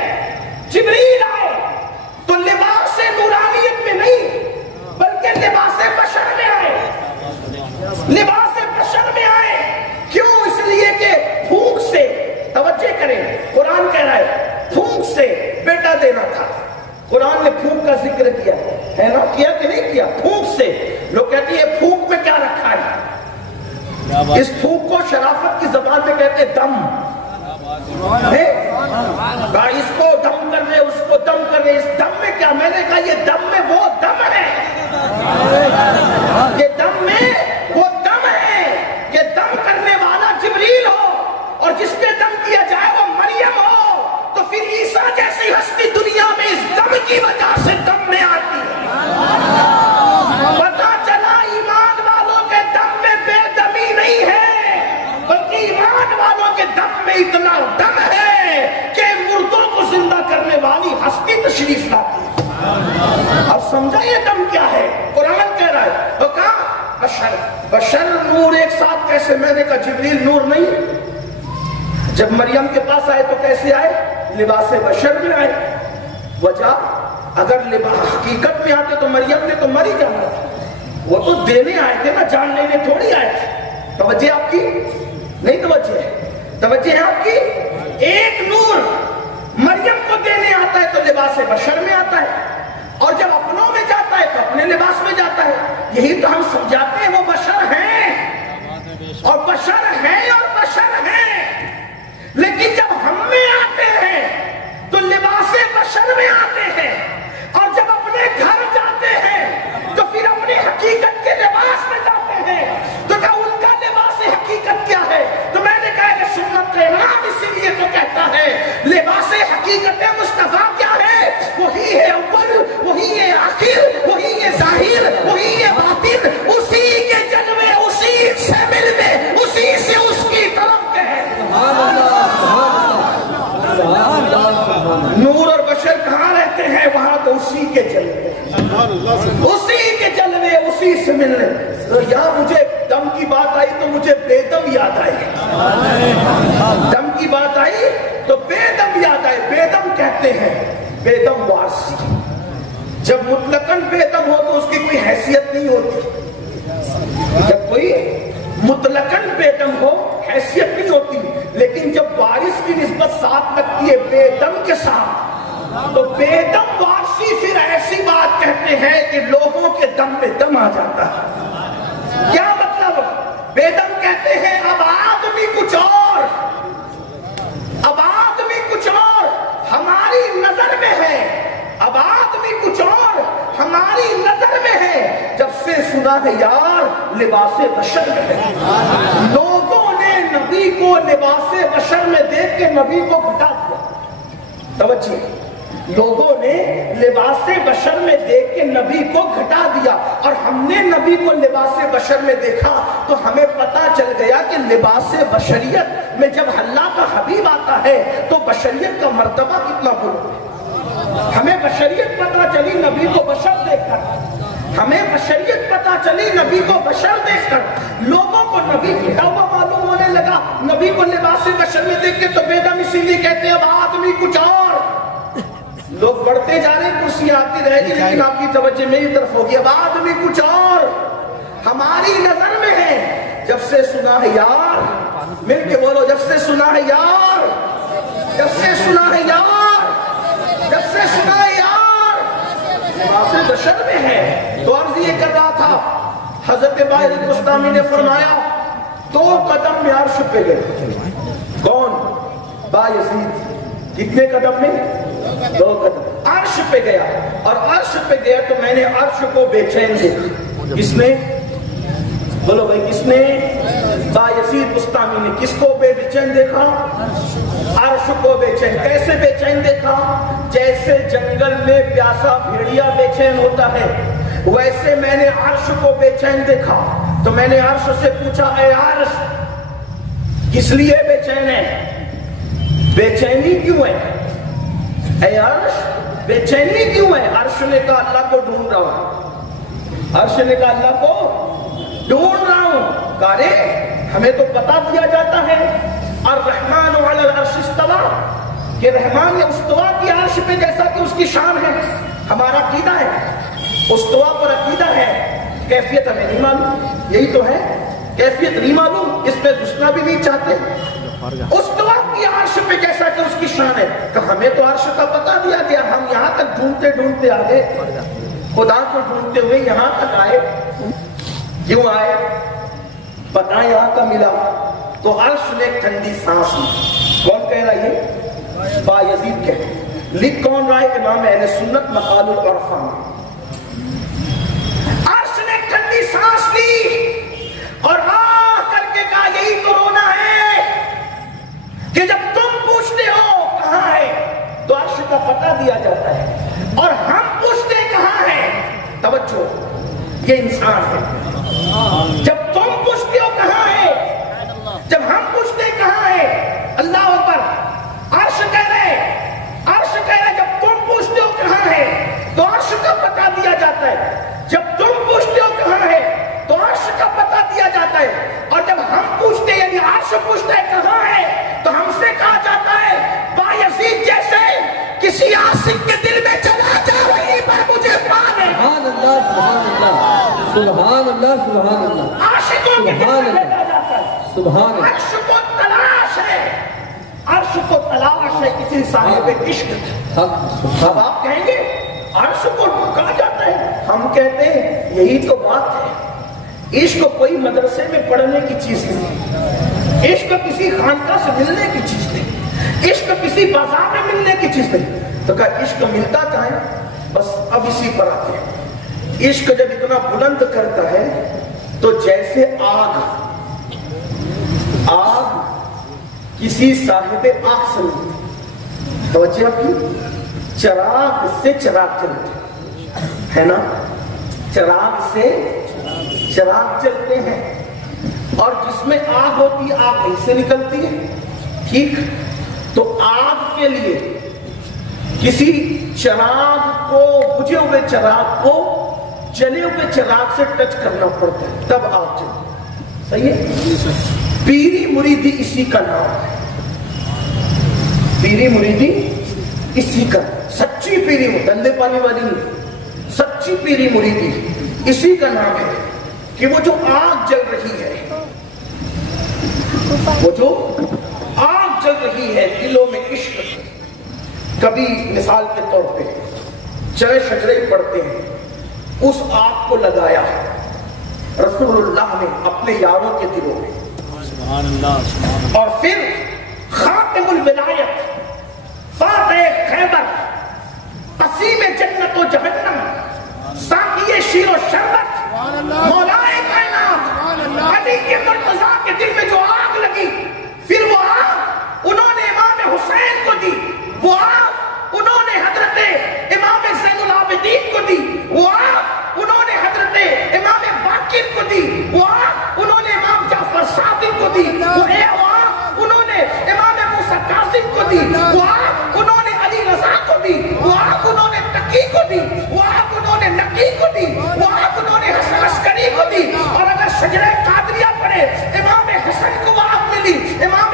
جبریل آئے تو لباس نورانیت میں نہیں بلکہ لباس بشر میں آئے، لباس بشر میں آئے۔ کیوں؟ اس لیے کہ پھونک سے، توجہ کریں قرآن کہہ رہا ہے پھونک سے بیٹا دینا تھا۔ قرآن نے پھونک کا ذکر کیا ہے نا، کیا کہ نہیں کیا؟ پھونک سے۔ لوگ کہتے ہیں پھونک میں کیا رکھا ہے؟ اس پھونک کو شرافت کی زبان میں کہتے ہیں دم ہے، اس کو دم کر رہے، اس کو دم کر رہے، اس دم میں کیا؟ میں نے کہا یہ دم میں وہ دم ہے، یہ دم میں وہ دم ہے کہ دم کرنے والا جبریل ہو اور جس پہ دم کیا جائے وہ مریم ہو، تو پھر عیسیٰ جیسی ہستی دنیا میں اس دم کی وجہ سے دم میں آتی ہے۔ پتا چلا ایمان والوں کے دم میں بے دمی نہیں ہے، بلکہ ایمان والوں کے دم میں اتنا دم ہے کہ مردوں کو زندہ کرنے والی ہستی تشریف لاتی ہے۔ اب سمجھا یہ دم کیا ہے؟ قرآن کہہ رہا ہے۔ تو کہا بشر، بشر نور ایک ساتھ کیسے؟ میں نے کہا جبریل نور نہیں، جب مریم کے پاس آئے تو کیسے آئے؟ لباس بشر میں آئے۔ وجہ اگر حقیقت میں آتے تو مریم نے تو مر ہی جانا تھا، وہ تو دینے آئے تھے نا، جان لینے تھوڑی آئے تھے۔ توجہ آپ کی نہیں، توجہ ہے، توجہ ہے آپ کی۔ ایک نور مریم کو دینے آتا ہے تو لباس بشر میں آتا ہے، اور جب اپنوں میں جاتا ہے تو اپنے لباس میں جاتا ہے۔ یہی تو ہم سمجھاتے ہیں وہ بشر ہیں اور بشر ہیں اور بشر ہیں، لیکن جب ہم میں آتے ہیں تو لباس بشر میں آتے ہیں، اسی سے ملنے. یا مجھے دم کی بات آئی تو مجھے بے دم یاد آئی. دم کی بات آئی تو بے دم یاد آئے. بے دم کہتے ہیں بے دم وارسی. جب مطلقاً بے دم ہو تو اس کی کوئی حیثیت نہیں ہوتی. جب کوئی مطلقاً بے دم ہو حیثیت نہیں ہوتی. لیکن جب وارث کی نسبت ساتھ لگتی ہے بے دم کے ساتھ تو بے دم وارثی پھر ایسی بات کہتے ہیں کہ لوگوں کے دم پہ دم آ جاتا ہے. کیا مطلب؟ بے دم کہتے ہیں اب آدمی کچھ اور، اب آدمی کچھ اور ہماری نظر میں ہے، اب آدمی کچھ اور ہماری نظر میں ہے. جب سے سنا ہے یار لباس بشر میں ہے. لوگوں نے نبی کو لباس بشر میں دیکھ کے نبی کو گھٹا دیا. توجہ، لوگوں نے لباس بشر میں دیکھ کے نبی کو گھٹا دیا. اور ہم نے نبی کو لباس بشر میں دیکھا تو ہمیں پتا چل گیا کہ لباس بشریت میں جب اللہ کا حبیب آتا ہے تو بشریت کا مرتبہ کتنا بلند ہے. ہمیں بشریت پتا چلی نبی کو بشر دیکھ کر. ہمیں بشریت پتا چلی نبی کو بشر دیکھ کر. لوگوں کو نبی گھٹا ہوا معلوم ہونے لگا. نبی کو لباس بشر میں دیکھ کے تو بے دم اسی لیے کہتے ہیں اب آدمی کچھ اور. لوگ بڑھتے جا رہے ہیں، کرسیاں آتی رہے گی لیکن آپ کی توجہ میری طرف ہوگی. اب آدمی کچھ اور ہماری نظر میں ہے. جب سے سنا ہے یار، مل کے بولو، جب سے سنا ہے یار، جب سے سنا ہے یار، جب سے سنا ہے یار لباس بشر میں ہے. تو عرض یہ کر رہا تھا، حضرت باعزید بستامی نے فرمایا 2 قدم میں عرش پہ گئے. کون؟ باعزید. کتنے قدم میں؟ 2 قدم. عرش پہ گیا، اور عرش پہ گیا تو میں نے عرش کو بے چین دیکھا. کس نے؟ بولو بھائی کس نے؟ باعزید بستامی نے. کس کو بے چین دیکھا؟ عرش کو بے چین. کیسے بے چین دیکھا؟ جیسے جنگل میں پیاسا بھیڑیا بے چین ہوتا ہے ویسے میں نے عرش کو بے چین دیکھا. تو میں نے عرش سے پوچھا اے عرش کس لیے بے چین ہے؟ بے چینی کیوں ہے؟ اے عرش بے چینی کیوں ہے؟ عرش نے کہا اللہ کو ڈھونڈ رہا ہوں. عرش نے کہا اللہ کو ڈھونڈ رہا ہوں. کہا ہمیں تو پتا دیا جاتا ہے الرحمن علی العرش استوى کہ رحمان نے استوا کی عرش پہ جیسا کہ اس کی شان ہے. ہمارا عقیدہ ہے استوا پر عقیدہ ہے، کیفیت ہمیں نہیں معلوم. یہی تو ہے، کیفیت نہیں معلوم، اس پہ گھسنا بھی نہیں چاہتے. استوا کی عرش پہ جیسا کہ اس کی شان ہے. کہ ہمیں تو عرش کا پتا دیا گیا، ہم یہاں تک ڈھونڈتے ڈھونڈتے آ گئے، خدا کو ڈھونڈتے ہوئے یہاں تک آئے. کیوں آئے؟ پتا یہاں کا ملا. تو عرش نے ایک ٹھنڈی سانس لی. کون کہہ رہا ہے؟ باعزید کہہ. لکھ کون رہا ہے؟ امام اہل سنت مقال العرفان. عرش نے ایک ٹھنڈی سانس لی اور آ کر کے کہا یہی تو رونا ہے کہ جب تم پوچھتے ہو کہاں ہے تو عرش کا پتہ دیا جاتا ہے، اور ہم پوچھتے کہاں ہے. توجہ، یہ انسان ہے. جب تم پوچھتے ہو کہاں ہے، جب ہم پوچھتے کہاں ہے، اللہ اکبر، عرش کہہ رہے، عرش کہہ رہے جب تم پوچھتے ہو کہاں ہے تو عرش کا پتہ دیا جاتا ہے. جب تم پوچھتے ہو کہاں ہے تو عرش کا پتہ دیا جاتا ہے. اور جب ہم پوچھتے یعنی عرش پوچھتا ہے کہاں ہے تو ہم سے کہا جاتا ہے باعزید جیسے کسی عاشق کے دل میں چلا جا وہیں پر مجھے پانے. سبحان اللہ، سبحان اللہ، سبحان اللہ، سبحان اللہ. عاشقوں کے دل میں چلا جاتا ہے. سبحان اللہ. عرش کو تلاش ہے، عرش کو تلاش ہے کسی صاحب عشق. اب آپ کہیں گے عرش کو کہا جاتا ہے، ہم کہتے ہیں یہی تو بات ہے. عشق کوئی مدرسے میں پڑھنے کی چیز نہیں، عشق کسی خانقاہ سے ملنے کی چیز نہیں، عشق کسی بازار میں ملنے کی چیز نہیں. تو کہا عشق ملتا کہاں ہے؟ بس اب اسی پر آتے ہیں. عشق جب اتنا بلند کرتا ہے تو جیسے آگ کسی صاحب آگ سے ملتی. توجہ کی، چراغ سے چراغ چلتے ہے نا، چراغ سے چراغ چلتے ہیں، اور جس میں آگ ہوتی ہے آگ وہیں سے نکلتی ہے. ٹھیک، تو آگ کے لیے کسی چراغ کو، بجھے ہوئے چراغ کو جلے ہوئے چراغ سے ٹچ کرنا پڑتا ہے تب آگ جلتی. صحیح ہے؟ پیری مریدی اسی کا نام ہے. پیری مریدی اسی کا، سچی پیری، گندے پانی والی نہیں، سچی پیری مریدی اسی کا نام ہے کہ وہ جو آگ جل رہی ہے، وہ جو آگ جل رہی ہے دلوں میں عشق، کبھی مثال کے طور پہ چائے شجرے پڑھتے ہیں، اس آگ کو لگایا رسول اللہ نے اپنے یاروں کے دلوں میں، اور پھر خاتم الولایت فاتح خیبر قسیم جنت و جہنم ساقی شیر و شربت مولائے کائنات علی کے مرتضیٰ کے دل میں جو آگ لگی، پھر وہ آگ انہوں نے امام حسین کو دی، وہ آگ انہوں نے حضرت امام زین العابدین کو دی، وہ آگ انہوں نے حضرت امام باقر کو دی، وہ آگ انہوں نے امام جعفر صادق کو دی، وہ آگ انہوں نے امام موسیٰ کاظم کو دی، وہ آگ انہوں نے علی رضا کو دی، وہ آگ انہوں نے تقی کو دی، وہ آگ انہوں نے نقی کو دی، وہ آگ انہوں نے حسن عسکری کو دی. اور اگر شجرہ قادریہ پڑھے امام حسن کو وہ آگ ملی، امام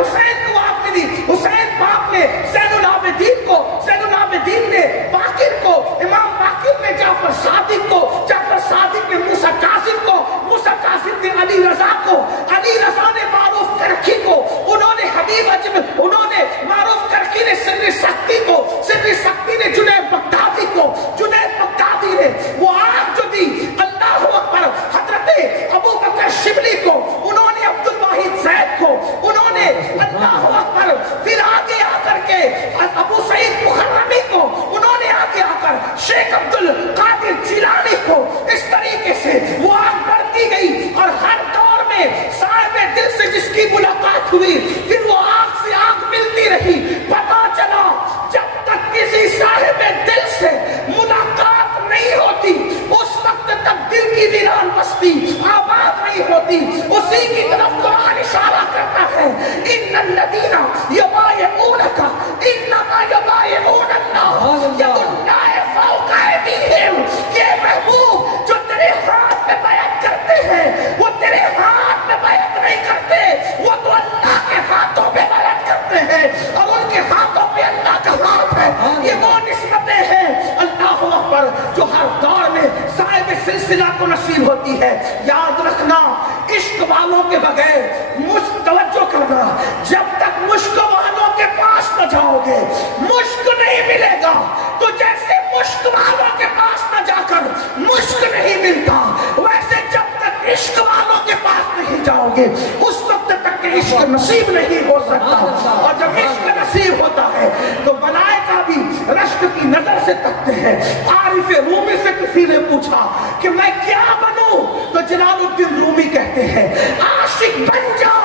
حسین کو وہ آگ ملی، حسین باپ نے زین العابدین کو، زین العابدین نے باقر کو، امام باقر نے جعفر صادق کو، جعفر صادق نے موسیٰ کاظم کو، موسیٰ کاظم نے علی رضا کو، علی رضا نے معروف کرکی کو، انہوں نے حبیب اجمل، انہوں نے معروف کرکی نے سر سختی کو، سر سختی نے جنید بغدادی کو، جنید بغدادی نے وہ آگ جو دی اللہ اکبر حضرت ابو بکر شبلی کو، انہوں نے عبد الواحد زید کو، انہوں نے اللہ اکبر پھر آگے آ کر کے ابو سعید مخرمی کو، انہوں نے آگے آ کر شیخ عبد القادر جیلانی کو، اس طریقے سے وہ آگ بڑھتی گئی اور ہر دور میں صاحب دل سے جس کی ملاقات ہوئی پھر وہ آگ سے آگ ملتی رہی. پتا چلا جب تک کسی صاحب دل سے ملاقات نہیں ہوتی اس وقت تک دل کی ویران بستی آباد نہیں ہوتی. اسی کی طرف قرآن اشارہ کرتا ہے ان الذین یبایعونک انما یبایعون اللہ ید اللہ فوق ایدیہم. کہ محبوب جو تیرے ہاتھ میں بیعت کرتے ہیں وہ تیرے ہاتھ میں بیعت نہیں کرتے، وہ تو اللہ کے ہاتھوں میں بیعت کرتے ہیں اور ان کے ہاتھوں پہ اللہ کا ہاتھ ہے. یہ وہ نسبتیں ہیں اللہ اکبر جو ہر دور میں صاحب سلسلہ کو نصیب ہوتی ہے. یاد رکھنا عشق والوں کے بغیر توجہ کرنا، جب تک مشک والوں کے پاس نہ جاؤ گے مشک نہیں ملے گا. تو جیسے مشک والوں کے پاس نہ جا کر مشک نہیں ملتا، ویسے جب تک عشق والوں کے پاس نہیں جاؤ گے اس وقت تک کہ عشق نصیب نہیں ہو سکتا. اور جب عشق نصیب ہوتا ہے تو ملائکہ بھی رشک کی نظر سے تکتے ہیں. عارف رومی سے کسی نے پوچھا کہ میں کیا بنوں تو جلال الدین رومی کہتے ہیں عاشق بن جا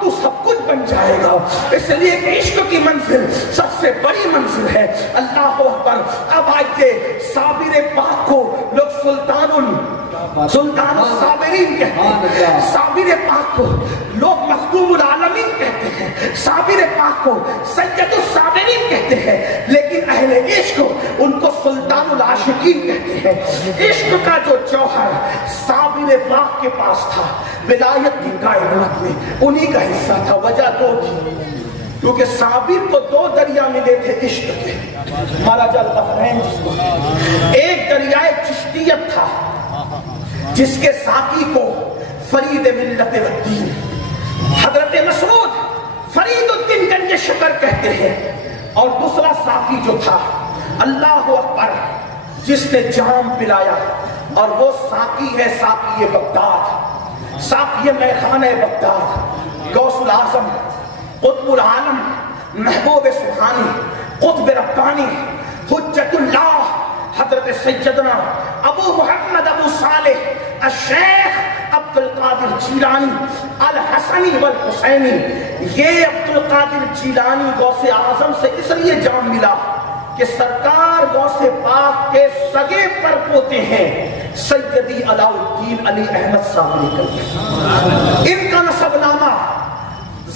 تو سب کچھ بن جائے گا. اس لیے کہ عشق کی منزل سب سے بڑی منزل ہے. اللہ اکبر. اب آئیے صابر پاک کو لوگ سلطان الصابرین کہتے ہیں، صابر پاک کو لوگ مخدوم العالمین کہتے ہیں، صابر پاک کو سید الصابرین کہتے ہیں، لیکن اہل عشق ان کو سلطان العاشقین کہتے ہیں. عشق کا جو جوہر صابر پاک کے پاس تھا ولایت کی کائنات میں انہی کا حصہ تھا. وجہ دو تھی، کیونکہ صابر کو دو دریا ملے تھے عشق کے، مرج البحرین. ایک دریائے چشتیت تھا جس کے ساقی کو فرید ملت الدین حضرت مسعود فرید الدین گنج شکر کہتے ہیں، اور دوسرا ساقی جو تھا اللہ اکبر جس نے جام پلایا، اور وہ ساقی ہے ساقی بغداد، ساقی میخانہ بغداد، غوث العظم، قطب العالم، محبوب سبحانی، قطب ربانی، حجت اللہ حضرت سیدنا ابو محمد ابو صالح الشیخ عبد القادر جیلانی الحسنی والحسینی. یہ عبد القادر جیلانی غوث اعظم سے اس لیے جام ملا کہ سرکار غوث پاک کے سگے پر پوتے ہیں سیدی علاء الدین علی احمد صاحب. ان کا نسب نامہ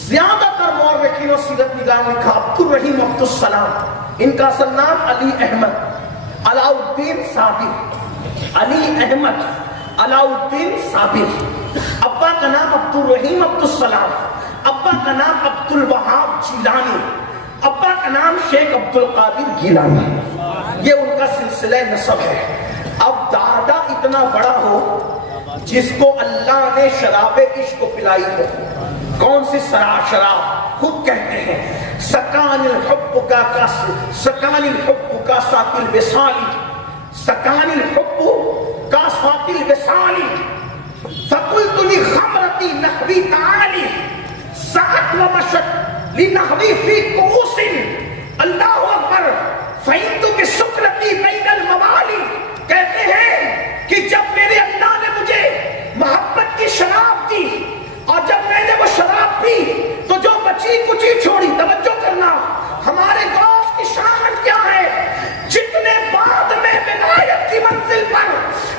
زیادہ تر مورخین و سیرت نگاروں نے لکھا عبد الرحیم عبد السلام، ان کا اصل نام علی احمد علاء الدین صابر. علی احمد علاؤالدین صابر، ابا کا نام عبدالرحیم عبدالسلام، ابا کا نام عبدالوہاب جیلانی، ابا کا نام شیخ عبدالقادر گیلانی، یہ ان کا سلسلہ نسب ہے۔ اب دادا اتنا بڑا ہو جس کو اللہ نے شراب عشق پلائی ہو، کون سی شراب؟ خود کہتے ہیں سکان الحب کا ساقی الوصالی، سکان الحب کا ساقی الوصالی، فقلت لخمرتی نحوی تعالی ساعت و مشت لنحوی فی کؤوس، اللہ اکبر، فہمت بسکرتی بین الموالی۔ کہتے ہیں کہ جب میرے اللہ نے مجھے محبت کی شراب دی اور جب میں نے وہ شراب پی تو جو بچی کچی چھوڑی، توجہ کرنا، ہمارے غوث کی شان کیا ہے، جتنے بعد میں ولایت کی منزل پر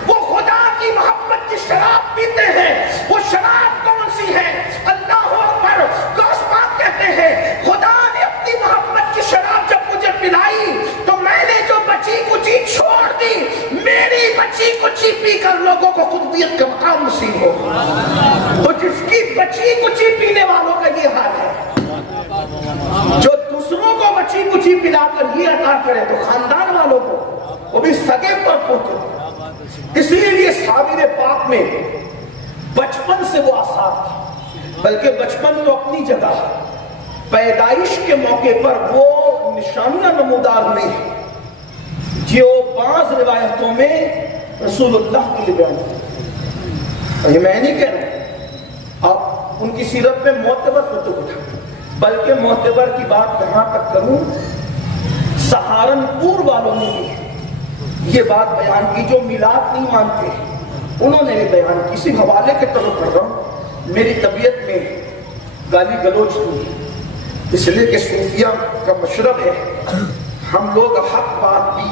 وہ خدا کی محبت کی شراب پیتے ہیں، وہ شراب کون سی ہے؟ اللہ اکبر، غوث پاک کہتے ہیں خدا نے اپنی محبت کی شراب جب مجھے پلائی تو میں نے جو بچی کچی چھوڑ دی، میری بچی کچی پی کر لوگوں کو قطبیت کا مقام نصیب ہو۔ تو جس کی بچی کچی پینے والوں کا یہ حال ہے، جو دوسروں کو بچی کچی پلا کر یہ عطا کرے تو خاندان والوں کو، وہ بھی سگے پر پوتے۔ اسی لیے صابر پاک میں بچپن سے وہ آثار تھے، بلکہ بچپن تو اپنی جگہ، پیدائش کے موقع پر وہ نشانیاں نمودار ہوئی جو بعض روایتوں میں رسول اللہ کے لیے بیان ہے۔ یہ میں نہیں کہہ رہا، اب ان کی سیرت میں معتبر کتب اٹھا، بلکہ معتبر کی بات کہاں تک کروں، سہارنپور والوں نے بھی یہ بات بیان کی، جو میلاد نہیں مانتے انہوں نے بھی بیان کی۔ اسی حوالے کے طور پر رہا ہوں، میری طبیعت میں گالی گلوچ ہوئی، اس لیے کہ صوفیہ کا مشرب ہے، ہم لوگ حق بات بھی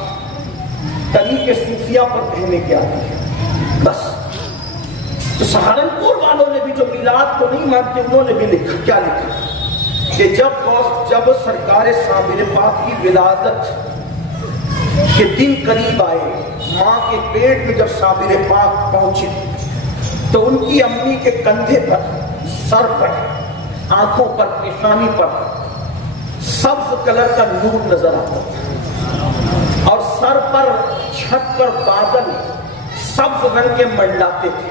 طریق صوفیہ پر کہنے کے آتے ہیں بس۔ تو سہارنپور والوں نے بھی جو میلاد کو نہیں مانتے انہوں نے بھی لکھا، کیا لکھا کہ جب سرکار صابر پاک کی ولادت کے دن قریب آئے، ماں کے پیٹ میں جب صابر پاک پہنچے تو ان کی امی کے کندھے پر، سر پر، آنکھوں پر، پیشانی پر سبز کلر کا نور نظر آتا تھا، اور سر پر، چھت پر بادل سبز رنگ کے منڈلاتے تھے۔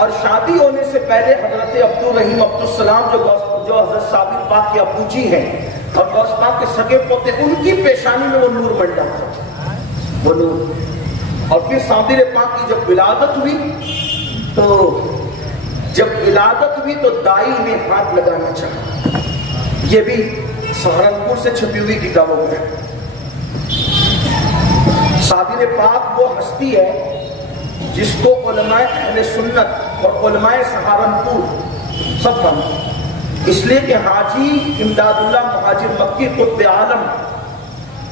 اور شادی ہونے سے پہلے حضرت عبدالرحیم عبدالسلام جو حضرت صابر پاک کے ابو جی ہیں اور غوث پاک کے سگے پوتے، ان کی پیشانی میں وہ نور منڈلاتا تھا، وہ نور۔ اور پھر صابر پاک کی جب ولادت ہوئی تو دائی نے ہاتھ لگانا چاہا، یہ بھی سہارنپور سے چھپی ہوئی کتابوں میں۔ صابر پاک وہ ہستی ہے جس کو علماء اہل سنت اور علماء سہارنپور سب مانتے، اس لیے کہ حاجی امداد اللہ مہاجر مکی قطب عالم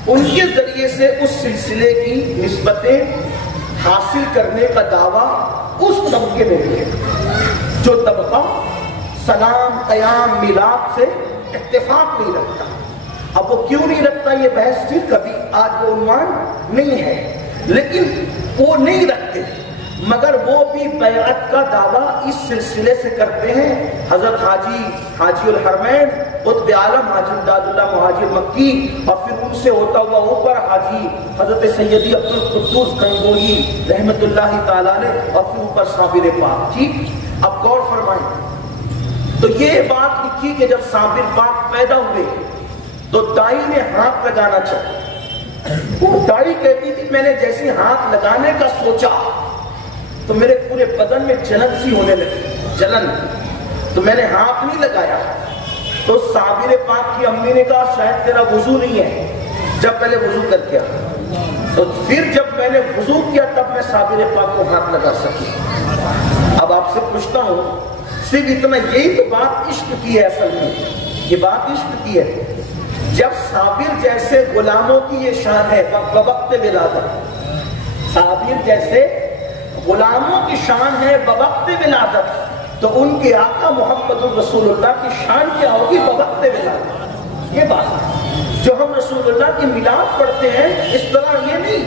ان کے ذریعے سے اس سلسلے کی نسبتیں حاصل کرنے کا دعویٰ اس طبقے میں بھی ہے جو طبقہ سلام، قیام، میلاد سے اتفاق نہیں رکھتا۔ اب وہ کیوں نہیں رکھتا یہ بحث تھی، کبھی آج وہ عنوان نہیں ہے، لیکن وہ نہیں رکھتے، مگر وہ بھی بیعت کا دعویٰ اس سلسلے سے کرتے ہیں۔ حضرت حاجی الحرمین قطب عالم حاجی امداد اللہ مہاجر مکی، اور پھر ان سے ہوتا ہوا اوپر حاجی حضرت سیدی عبدالقدوس گنگوہی رحمت اللہ تعالیٰ نے، اور پھر اوپر صابر پاک۔ ٹھیک، اب غور فرمائیں تو یہ بات لکھی کہ جب صابر پاک پیدا ہوئے تو دائی نے ہاتھ لگانا چاہا، وہ دائی کہتی تھی میں نے جیسے ہاتھ لگانے کا سوچا تو میرے پورے بدن میں جلن سی ہونے لگی، جلن، تو میں نے ہاتھ نہیں لگایا۔ تو صابر پاک کی امی نے کہا شاید تیرا وضو نہیں ہے، جب پہلے وضو کر کے آ، تو پھر جب میں نے وضو کیا تب میں صابر پاک کو ہاتھ لگا سکی۔ اب آپ سے پوچھتا ہوں، صرف اتنا، یہی تو بات عشق کی ہے، اصل میں یہ بات عشق کی ہے۔ جب صابر جیسے غلاموں کی یہ شان ہے بوقت ولادت، صابر جیسے غلاموں کی شان ہے بوقت ولادت، تو ان کے آقا محمد الرسول اللہ کی شان کیا ہوگی بوقت ولادت۔ یہ بات جو ہم رسول اللہ کی میلاد پڑھتے ہیں اس طرح یہ نہیں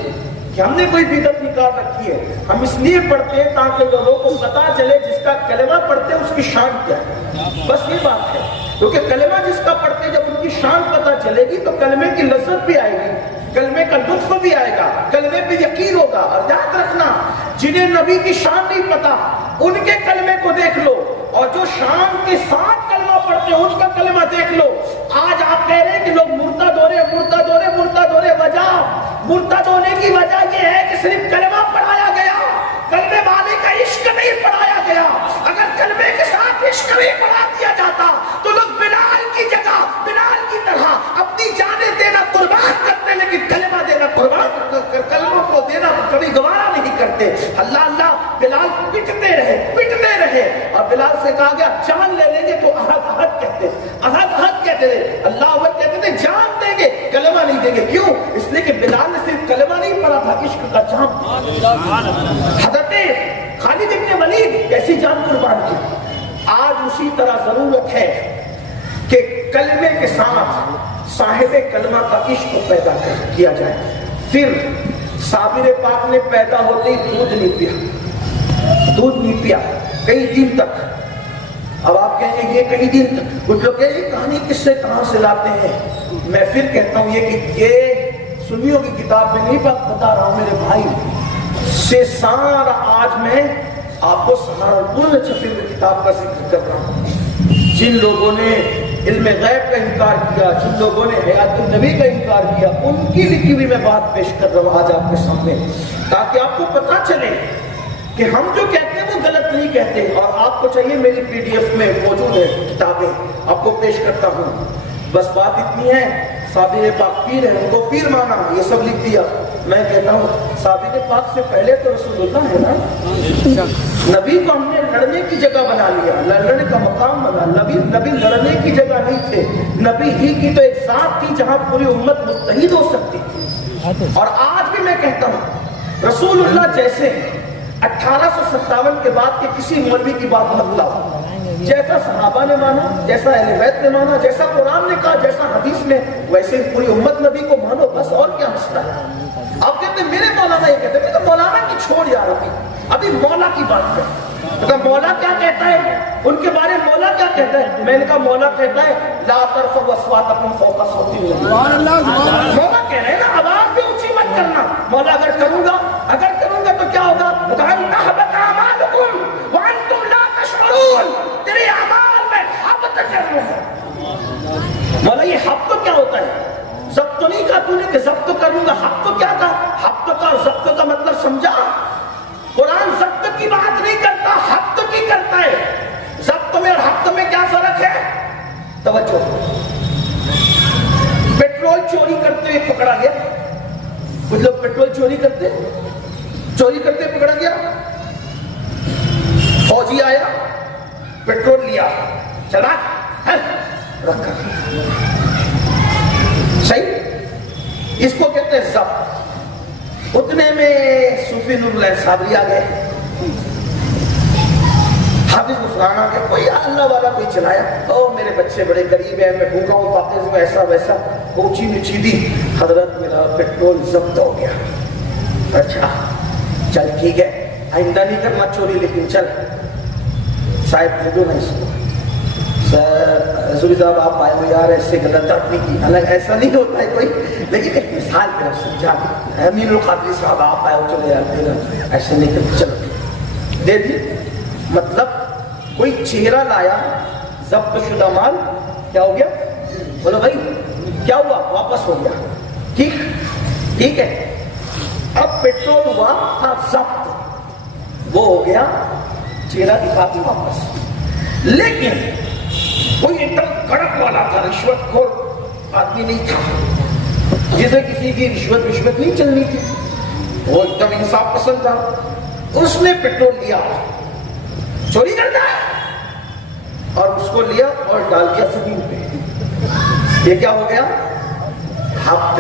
کہ ہم نے کوئی بدعت نکال رکھی ہے. ہم اس لیے پڑھتے ہیں تاکہ لوگوں کو پتا چلے جس کا کلمہ پڑھتے ہیں اس کی شان کیا ہے. بس یہ بات ہے. کیونکہ کلمہ جس کا پڑھتے ہیں جب ان کی شان پتا چلے گی تو کلمے کی لذت بھی آئے گی, کلمے کا لطف بھی آئے گا, کلمے پہ یقین ہوگا. اور یاد رکھنا, جنہیں نبی کی شان نہیں پتا ان کے کلمے کو دیکھ لو, اور جو شان کے ساتھ کلمہ پڑھتے ہیں ان کا کلمہ دیکھ لو. آج آپ کہہ رہے ہیں کہ لوگ مرتد ہو رہے, مرتد ہو رہے, مرتد ہو رہے. وجہ مرتد ہونے کی وجہ یہ ہے کہ صرف کلمہ پڑھایا گیا, کلمے والے کا عشق نہیں پڑھایا گیا. اگر کلمے کے ساتھ عشق نہیں پڑھا دیا جاتا تو لوگ بلال کی جگہ بلال کی طرح اپنی جانیں دینا قربان کرتے, لیکن کلمہ دینا قربان, کلمہ کو دینا کبھی گوارا نہیں کرتے. اللہ اللہ بلال پٹتے رہے اور بلال سے کہا گیا جان لے لیں گے تو احد احد کہتے, احد احد کہتے تھے, اللہ اکبر کہتے تھے, جان دیں گے کلمہ نہیں دیں گے. کیوں؟ اس لیے کہ بلال نے صرف کلمہ نہیں پڑھا تھا, عشق کا جام. حضرت خالد ابن ولید کیسی جان قربان کی. آج اسی طرح ضرورت ہے کہ کلمے کے ساتھ صاحب کلمہ کا عشق پیدا کیا جائے. پھر صابر پاک نے پیدا ہوتے ہی دودھ نہیں پیا کئی دن تک. اب آپ کہیں گے یہ کئی دن تک, کچھ لوگ کہیں کہانی کس سے کہاں سے لاتے ہیں. میں پھر کہتا ہوں یہ سنیوں کی کتاب میں نہیں بتا رہا ہوں میرے بھائی, سے سارا آج میں آپ کو سہارنپور چھپی ہوئی کتاب کا ذکر کر رہا ہوں. جن لوگوں نے علم غیب کا انکار کیا, جن لوگوں نے حیات النبی کا انکار کیا, ان کی لکھی ہوئی میں بات پیش کر رہا ہوں آج آپ کے سامنے, تاکہ آپ کو پتا چلے کہ ہم جو کہتے ہیں وہ غلط نہیں کہتے. اور آپ کو چاہیے میری پی ڈی ایف میں موجود ہے کتابیں, آپ کو پیش کرتا ہوں. بس بات اتنی ہے, صابر پاک پیر ہے, ان کو پیر مانا, یہ سب لکھ دیا. میں کہتا ہوں صابر پاک سے پہلے تو رسول اللہ ہے نا. نبی کو ہم نے لڑنے کی جگہ بنا لیا, لڑنے کا مقام بنا. نبی لڑنے کی جگہ نہیں تھے, نبی ہی کی تو ایک ذات تھی جہاں پوری امت متحد ہو سکتی تھی. اور آج بھی میں کہتا ہوں رسول اللہ جیسے 1857 کے بعد کے کسی مولوی کی بات مت لاؤ. جیسا صحابہ نے مانا, جیسا اہل بیت نے مانا, جیسا قرآن نے کہا, جیسا حدیث میں, ویسے پوری امت نبی کو مانو بس. اور کیا مسئلہ ہے؟ آپ کہتے ہیں میرے مولانا یہ کہتے ہیں, تو مولانا کی چھوڑ یار, ابھی مولا کی بات کریں. تو مولا کیا کہتا ہے, ان کے بارے میں مولا کیا کہتا ہے؟ میں نے کہا مولا کہتا ہے لا ترفعوا اصواتکم فوق صوت النبی. مولا کہہ رہے ہیں نا آواز بھی اونچی مت کرنا. مولا اگر کروں گا تو کیا ہوگا؟ تحبط اعمالکم وانتم لا تشعرون. تیرے اعمال میں حبط کرنا ہے. مولا یہ حبط کیا ہوتا ہے؟ ضبط تو نہیں کہا تو نے کہ ضبط کروں گا. حبط کیا تھا؟ حبط کا اور ضبط کا مطلب سمجھا؟ قرآن ضبط کی بات نہیں کرتا, حبط کی کرتا ہے. ضبط میں اور حبط میں کیا فرق ہے؟ توجہ. پیٹرول چوری کرتے ہوئے پکڑا گیا. کچھ لوگ پیٹرول چوری کرتے پکڑا گیا. فوجی آیا, پیٹرول لیا, چلا رکھا. صحیح, اس کو کہتے ہیں ضبط. اتنے میں صوفی نور اللہ صابری آ گئے, حافظ غفران آ گیا, کوئی اللہ والا کوئی چلایا. او میرے بچے بڑے قریب ہیں, میں بھوکا ہوں, پاکیز میں ایسا ویسا, اونچی نیچی دی. حضرت میرا پیٹرول ضبط ہو گیا. اچھا چل ٹھیک ہے, آئندہ نہیں کرنا چوری, لیکن چل صاحب دے دو نا اس کو. سر صاحب آپ آئے ہو یار, ایسے غلط نہیں کی. حالانکہ ایسا نہیں ہوتا ہے کوئی, لیکن ایک مثال پہ سمجھا. امین القادری صاحب آپ آئے ہو, چلو یار دے دو, ایسے نہیں کرتے, چلو دے دی. مطلب کوئی چہرہ لایا, ضبط شدہ مال کیا ہو گیا؟ بولو بھائی کیا ہوا؟ واپس ہو گیا. ٹھیک ہے. اب پیٹرول ہوا ضبط, وہ ہو گیا چہرہ دکھا کے واپس. لیکن کوئی ایک دم کڑک والا تھا, رشوت خور آدمی نہیں تھا, جسے کسی کی رشوت نہیں چلنی تھی, وہ ایک دم انصاف پسند تھا. اس نے پیٹرول لیا, چوری کرتا ہے, اور اس کو لیا اور ڈال دیا زمین پہ. یہ کیا ہو گیا؟ حبط.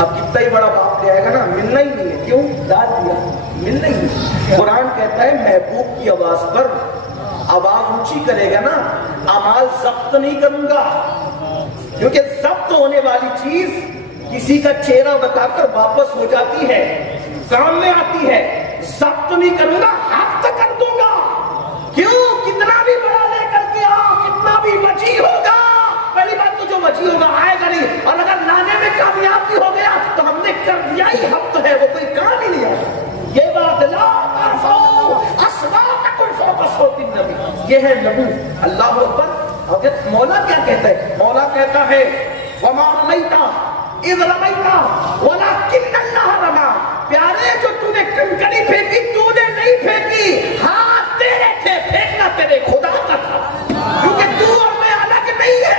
اب کتنا ہی بڑا باپ لے آئے گا نا, ملنا ہی نہیں ہے. کیوں؟ ڈال دیا, ملنا ہی نہیں. قرآن کہتا ہے محبوب کی آواز پر آواز اونچی کرے گا نا, اعمال ضبط نہیں کروں گا. کیونکہ ضبط ہونے والی چیز کسی کا چہرہ بتا کر واپس ہو جاتی ہے، کام میں آتی ہے، ضبط نہیں کروں گا، حق کر دوں گا۔ کیوں؟ کتنا بھی بڑا لے کر کے آؤ، کتنا بھی وجیح ہوگا، پہلی بات تو جو وجیح ہوگا آئے گا نہیں، اور اگر لانے میں کامیاب بھی ہو گیا تو ہم نے کر دیا ہی، حق ہے، وہ کوئی کام ہی نہیں ہے۔ یہ بات لا ترفعوا اصواتکم فوق صوت النبی، یہ ہے نبی۔ اللہ اکبر۔ اور مولا کیا کہتا ہے؟ مولا کہتا ہے وما رمیت اذ رمیت ولکن اللہ رمی۔ پیارے جو تو نے کنکری پھینکی تو نے نہیں پھینکی، ہاتھ تیرے تھے، پھینکنا تیرے خدا کا تھا، کیونکہ تو اور میں الگ نہیں ہے،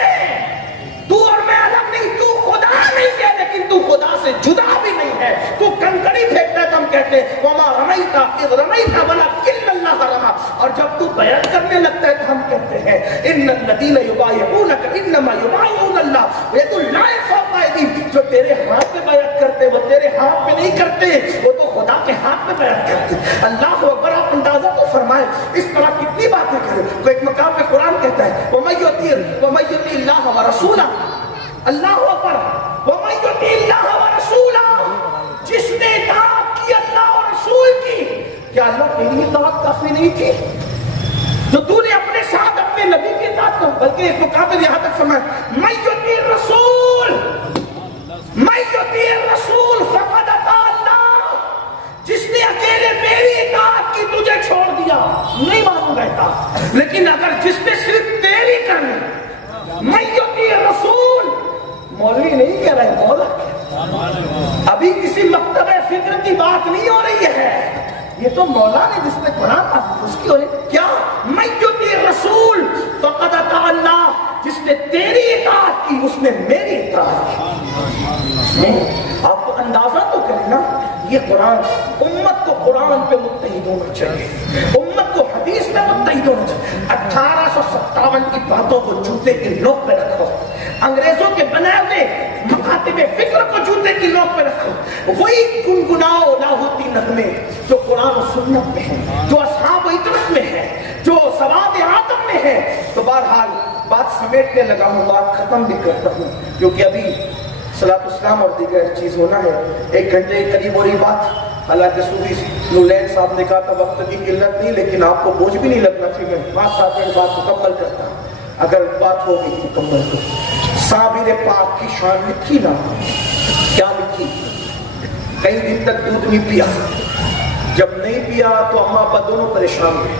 تو اور میں الگ نہیں، تو خدا نہیں ہے لیکن تو خدا سے جدا بھی نہیں ہے۔ تو کنکری پھینکتا ہے تو ہم کہتے ہیں وما رمیت اذ رمیت ولکن اللہ رمی، اور جب تو بیعت کرنے لگتا ہے تو ہم کہتے ہیں ان الذین یبایعونک انما یبایعون اللہ ید اللہ فوق ایدیہم۔ جو تیرے ہاتھ میں بیعت کرتے وہ تیرے ہاتھ میں نہیں کرتے، وہ تو خدا کے ہاتھ میں بیعت کرتے۔ اللہ اکبر۔ آپ اندازہ تو فرمائیں اس طرح کتنی باتیں کریں۔ تو ایک مقام پہ قرآن کہتا ہے وَمَن یُطِیعِ اللَّهَ وَرَسُولَهُ، اللہ اکبر، وَمَن یُطِیعِ اللَّهَ وَرَسُولَهُ، جس نے اطاعت کی اللہ اور رسول کی۔ کیا اللہ کے لیے اطاعت کافی نہیں تھی جو تو نے اپنے ساتھ اپنے نبی کے اطاعت کر؟ بلکہ ایک مقام پہ یہاں تک فرمایا مَن یُطِیعِ الرَّسُولَ مَن یُطِیعِ الرَّسُولَ فَقَدْ اطاع اللہ، جس نے اکیلے میری اطاعت کی تجھے چھوڑ دیا نہیں مانوں گا اطاعت، لیکن اگر جس نے صرف تیری کرنی، مَن یُطِیعِ الرَّسُولَ، مولوی نہیں کہہ رہے، مولا کہہ، ابھی کسی مکتب فکر کی بات نہیں ہو رہی ہے، یہ تو مولا نے جس نے قرآن تھا اس کی ہو رہی کیا؟ مَن یُطِیعِ الرَّسُولَ فَقَدْ اطاع اللہ، جس نے تیری اطاعت کی اس نے میری اطاعت کی۔ آپ کو اندازہ تو کریں نا، یہ قرآن، امت کو قرآن پہ متحد ہونا چاہیے، امت کو حدیث پہ متحد ہونا چاہیے۔ 1857 کی باتوں کو جوتے کی نوک پہ رکھو، انگریزوں کے بنائے ہوئے مکاتب فکر کو جوتے کی نوک پہ رکھو، وہی گنگناؤ لاہوتی نغمے جو قرآن و سنت میں ہے، جو اصحاب و اطرت میں ہے، جو سواد آدم میں ہے۔ تو بہرحال بات سمیٹنے لگا ہوں، بات ختم بھی کرتا ہوں، کیونکہ ابھی صلاۃ السلام اور دیگر چیز ہونا ہے، 1 گھنٹے کے قریب ہو رہی بات۔ حالانکہ صوفی نولین صاحب نے کہا تھا وقت کی قلت نہیں، لیکن آپ کو بوجھ بھی نہیں لگنا چاہیے، میں 5-7 منٹ بات مکمل کرتا ہوں، اگر بات ہوگی مکمل تو۔ صابر پاک کی شان لکھی نا، کیا لکھی؟ کئی دن تک دودھ نہیں پیا، جب نہیں پیا تو اماں ابا دونوں پریشان ہوئے،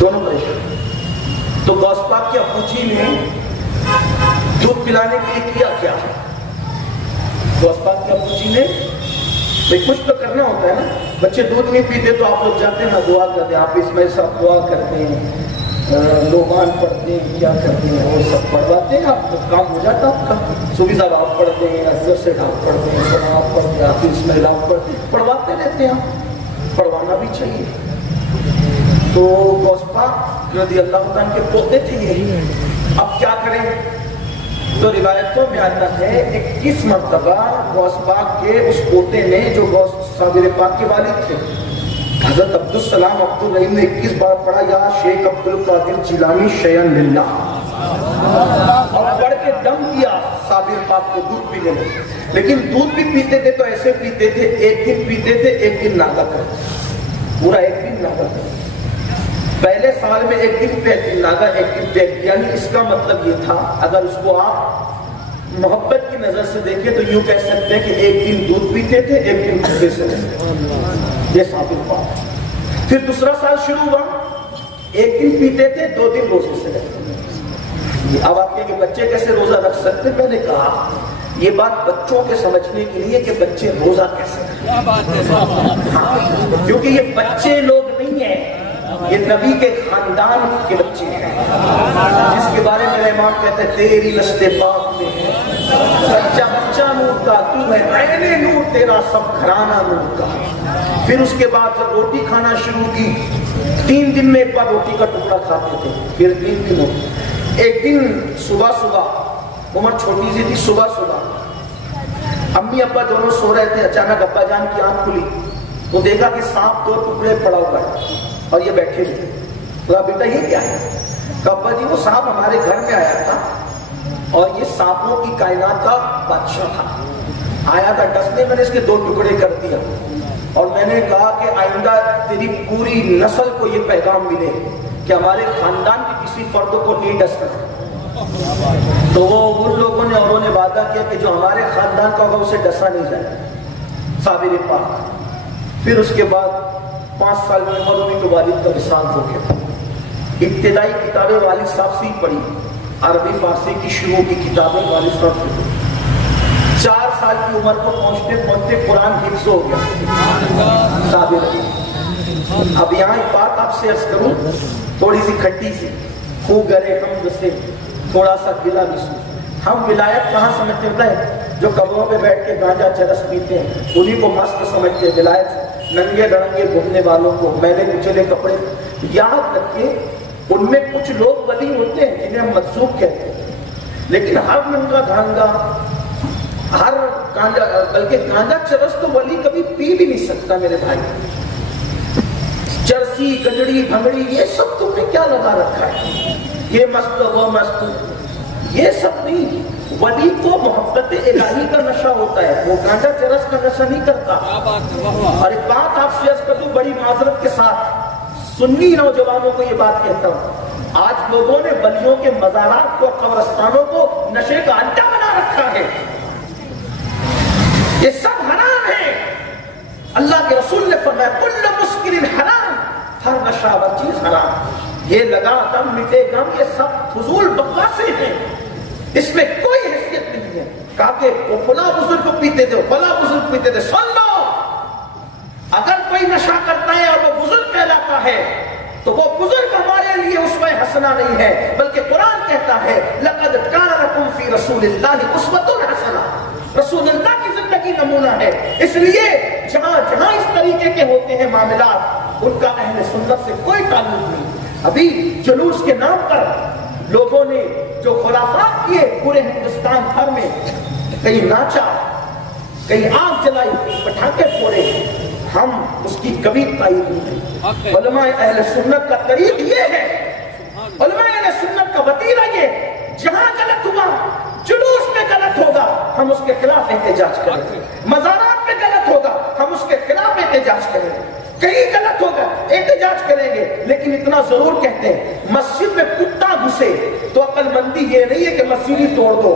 دونوں پریشان۔ تو غوث پاک کے ابو جی نے دودھ پلانے کے لیے کیا کیا؟ غوث پاک کے ابو جی نے کچھ تو کرنا ہوتا ہے نا، بچے دودھ نہیں پیتے تو آپ لوگ جاتے ہیں نا دعا کرتے ہیں، آپ اس میں سب دعا کرتے ہیں، لوگان پڑھتے ہیں، کیا کرتے ہیں، وہ سب پڑھواتے ہیں، آپ کو کام ہو جاتا آپ کا۔ صوفی صاحب آپ پڑھتے ہیں، ازر سے آپ پڑھتے ہیں، سنا آپ پڑھتے ہیں، آپ اس میں آپ پڑھتے ہیں، پڑھواتے رہتے ہیں، پڑھوانا بھی چاہیے۔ تو غوث پاک رضی اللہ عنہ کے پوتے تھے یہ، اب کیا کریں؟ تو روایتوں میں آتا ہے 21 مرتبہ غوث پاک کے اس پوتے نے جو غوث صابر پاک کے والد تھے حضرت عبدالسلام عبدالرحیم نے 21 بار پڑھا یا شیخ عبدالقادر جیلانی شیئن للہ، اور پڑھ کے دم کیا صابر پاک کو دودھ پینے لگے۔ لیکن دودھ بھی پیتے تھے تو ایسے پیتے تھے، ایک دن پیتے تھے، ایک دن ناگا کرتے، پورا ایک دن ناگا کرتے، پہلے سال میں ایک دن پہ ناگا، ایک دن پہ، یعنی اس کا مطلب یہ تھا اگر اس کو آپ محبت کی نظر سے دیکھیں تو یوں کہہ سکتے ہیں کہ ایک دن دودھ پیتے تھے، ایک دن روزے سے رہتے، یہ ثابت بات۔ پھر دوسرا سال شروع ہوا، ایک دن پیتے تھے، 2 دن روزے سے رہتے۔ اب آپ کہیں کہ بچے کیسے روزہ رکھ سکتے؟ میں نے کہا یہ بات بچوں کے سمجھنے کے لیے کہ بچے روزہ کیسے رکھیں، کیونکہ یہ بچے لوگ نہیں ہیں، یہ نبی کے خاندان کے بچے ہیں، جس کے بارے میں امام کہتے ہیں تیری نسل پاک میں ہے سچا بچہ نور کا، تو ہے عین نور تیرا سب گھرانہ نور کا۔ پھر اس کے بعد جب روٹی کھانا شروع کی، 3 دن میں ایک بار روٹی کا ٹکڑا کھاتے تھے، پھر 3 دنوں، ایک دن صبح صبح، عمر چھوٹی سی تھی، صبح صبح امی ابا دونوں سو رہے تھے، اچانک ابا جان کی آنکھ کھلی تو دیکھا کہ سانپ 2 ٹکڑے پڑا ہوا ہے اور یہ بیٹھے ہوئے۔ کہا بیٹا یہ کیا ہے؟ کہا ابا جی وہ سانپ ہمارے گھر میں آیا تھا اور یہ سانپوں کی کائنات کا بادشاہ تھا. آیا تھا ڈسنے، میں نے اس کے 2 ٹکڑے کر دیا اور میں نے کہا کہ آئندہ تیری پوری نسل کو یہ پیغام ملے کہ ہمارے خاندان کے کسی فرد کو نہیں ڈسنا. تو وہ ان لوگوں نے اور انہوں نے وعدہ کیا کہ جو ہمارے خاندان کا ہوگا اسے ڈسا نہیں جائے. صابر پاک. پھر اس کے بعد 5 سال کی عمر ہوئی تو والد کا وصال ہو گیا. ابتدائی کتابیں والد صاحب سے ہی پڑھی، عربی فارسی کی شروع کی کتابیں والد صاحب سے پڑھی. 4 سال کی عمر کو پہنچتے پہنچتے قرآن حفظ ہو گیا صابر کی. اب یہاں ایک بات آپ سے عرض کروں، تھوڑی سی کھٹی سی، خوب گرے ہم سے تھوڑا سا گلا محسوس. ہم ولایت کہاں سمجھتے ہیں؟ جو قبروں پہ بیٹھ کے گانجا چرس پیتے ہیں انہیں کو مست سمجھتے ہیں. ولایت ننگے ڈرنگے گھومنے والوں کو، میلے کچلے کپڑے. یاد رکھیے ان میں کچھ لوگ ولی ہوتے ہیں جنہیں ہم مجذوب کہتے ہیں، لیکن ہر ننگا دھانگا، ہر گانجا، بلکہ گانجا چرس تو ولی کبھی پی بھی نہیں سکتا میرے بھائی. چرسی گجڑی بھنگڑی یہ سب تم نے کیا لگا رکھا ہے؟ یہ مست وہ مست، یہ سب نہیں. ولی کو محبت الہی کا نشہ ہوتا ہے، وہ گانجا چرس کا نشہ نہیں کرتا. اور ایک بات آپ سے عرض کر دوں بڑی معذرت کے ساتھ، سنی نوجوانوں کو یہ بات کہتا ہوں، آج لوگوں نے ولیوں کے مزارات کو، قبرستانوں کو نشے کا اڈا بنا رکھا ہے. یہ سب حرام ہے. اللہ کے رسول نے فرمایا کل مسکر حرام، ہر نشاور چیز حرام. یہ لگا دم مٹے گم، یہ سب فضول بکواسیں ہیں، اس میں کوئی حیثیت نہیں ہے. کہا کہ وہ فلاں بزرگ پیتے تھے، فلاں بزرگ پیتے تھے. سن لو، اگر کوئی نشہ کرتا ہے اور وہ بزرگ کہلاتا ہے تو وہ بزرگ ہمارے لیے اسوہ حسنہ نہیں ہے، بلکہ قرآن کہتا ہے لقد کان لکم فی رسول اللہ اسوۃ حسنہ. رسول اللہ کی زندگی نمونہ ہے. اس لیے جہاں جہاں اس طریقے کے ہوتے ہیں معاملات، ان کا اہل سنت سے کوئی تعلق نہیں. ابھی جلوس کے نام پر لوگوں نے جو خرافات کیے پورے ہندوستان بھر میں، کہیں ناچا، کہیں آگ جلائی، پٹاخے پھوڑے، ہم اس کی کبھی تائید نہیں. علماء اہل سنت کا طریق یہ ہے، علماء اہل سنت کا وتیرہ یہ، جہاں غلط ہوا، جلوس میں غلط ہوگا ہم اس کے خلاف احتجاج کریں گے، مزارات میں غلط ہوگا ہم اس کے خلاف احتجاج کریں گے، کہیں غلط ہوگا احتجاج کریں گے. لیکن اتنا ضرور کہتے ہیں مسجد میں کتا گھسے تو عقل مندی یہ نہیں ہے کہ مسجد ہی توڑ دو،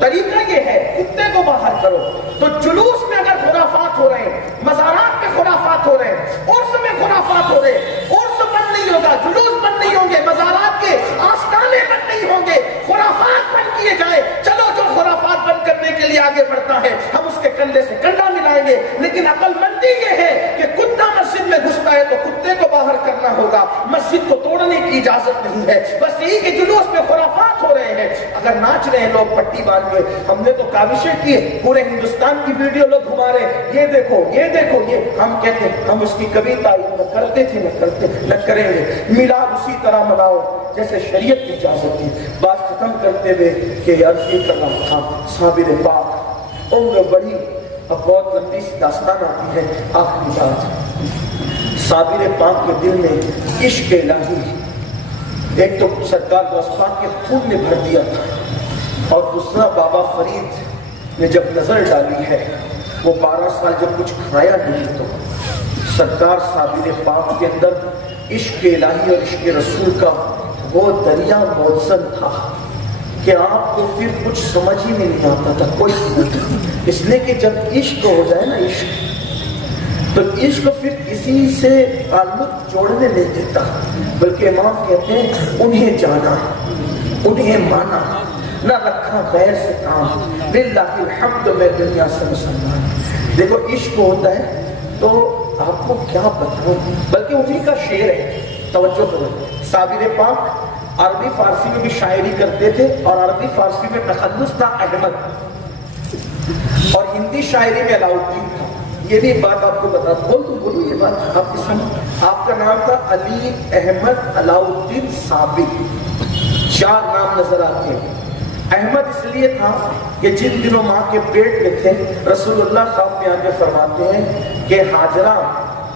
طریقہ یہ ہے کتے کو باہر کرو. تو جلوس میں اگر خرافات ہو رہے ہیں، مزارات میں خرافات ہو رہے ہیں، عرس میں خرافات ہو رہے ہیں، عرس بند نہیں ہوگا، جلوس بند نہیں ہوں گے، مزارات کے آستانے بند نہیں ہوں گے، خرافات بند کیے جائے. چلو جو خرافات بند کرنے کے لیے آگے بڑھتا ہے ہم اس کے کندھے سے کنڈا ملائیں گے. لیکن عقل مندی یہ ہے کہ کتا مسجد میں گھستا ہے تو کتے کو باہر کرنا ہوگا، مسجد کو توڑنے کی اجازت نہیں ہے. بس یہی کہ جلوس میں خرافات ہو رہے ہیں، اگر ناچ رہے ہیں لوگ پٹی باندھ کے، ہم نے تو کاوشیں کی، پورے ہندوستان کی ویڈیو لوگ گھما رہے ہیں، یہ دیکھو یہ دیکھو یہ. ہم کہتے ہیں ہم اس کی کبھی تائید نہ کرتے تھے، نہ کریں گے. میلاد اسی طرح مناؤ جیسے شریعت کی اجازت تھی. بات ختم کرتے ہوئے کہ عرض یہ کرنا تھا، صابر پاک عمر بڑی، اب بہت لمبی سی داستان آتی ہے. آخری بات، صابر پاک کے دل میں عشق الہی ایک تو سرکار غوث پاک کے خون نے بھر دیا تھا، اور دوسرا بابا فرید نے جب نظر ڈالی ہے، وہ 12 سال جب کچھ کھایا نہیں تو سرکار صابر پاک کے اندر عشق الہی اور عشق رسول کا وہ دریا موزن تھا کہ آپ کو پھر کچھ سمجھ ہی نہیں آتا تھا، کوئی اس لیے کہ جب عشق ہو جائے نا، عشق تو عشق پھر کسی سے تعلق جوڑنے نہیں دیتا، بلکہ امام کہتے ہیں انہیں جانا، انہیں مانا، نہ رکھا غیر سے کام، للہ الحمد میں دنیا سے مسلمان. دیکھو عشق ہوتا ہے تو آپ کو کیا بتاؤں، بلکہ انہیں کا شعر ہے، توجہ کرو. صابر پاک عربی فارسی میں بھی شاعری کرتے تھے، اور عربی فارسی میں تخلص تھا احمد، اور ہندی شاعری میں علاؤالدین تھا. یہ بھی بات آپ کو بتا دوں، بولو یہ بات آپ کی سن. آپ کا نام تھا علی احمد علاؤالدین صابر، 4 نام نظر آتے ہیں. احمد اس لیے تھا کہ جن دنوں ماں کے پیٹ میں تھے رسول اللہ خواب میں آگے فرماتے ہیں کہ ہاجرہ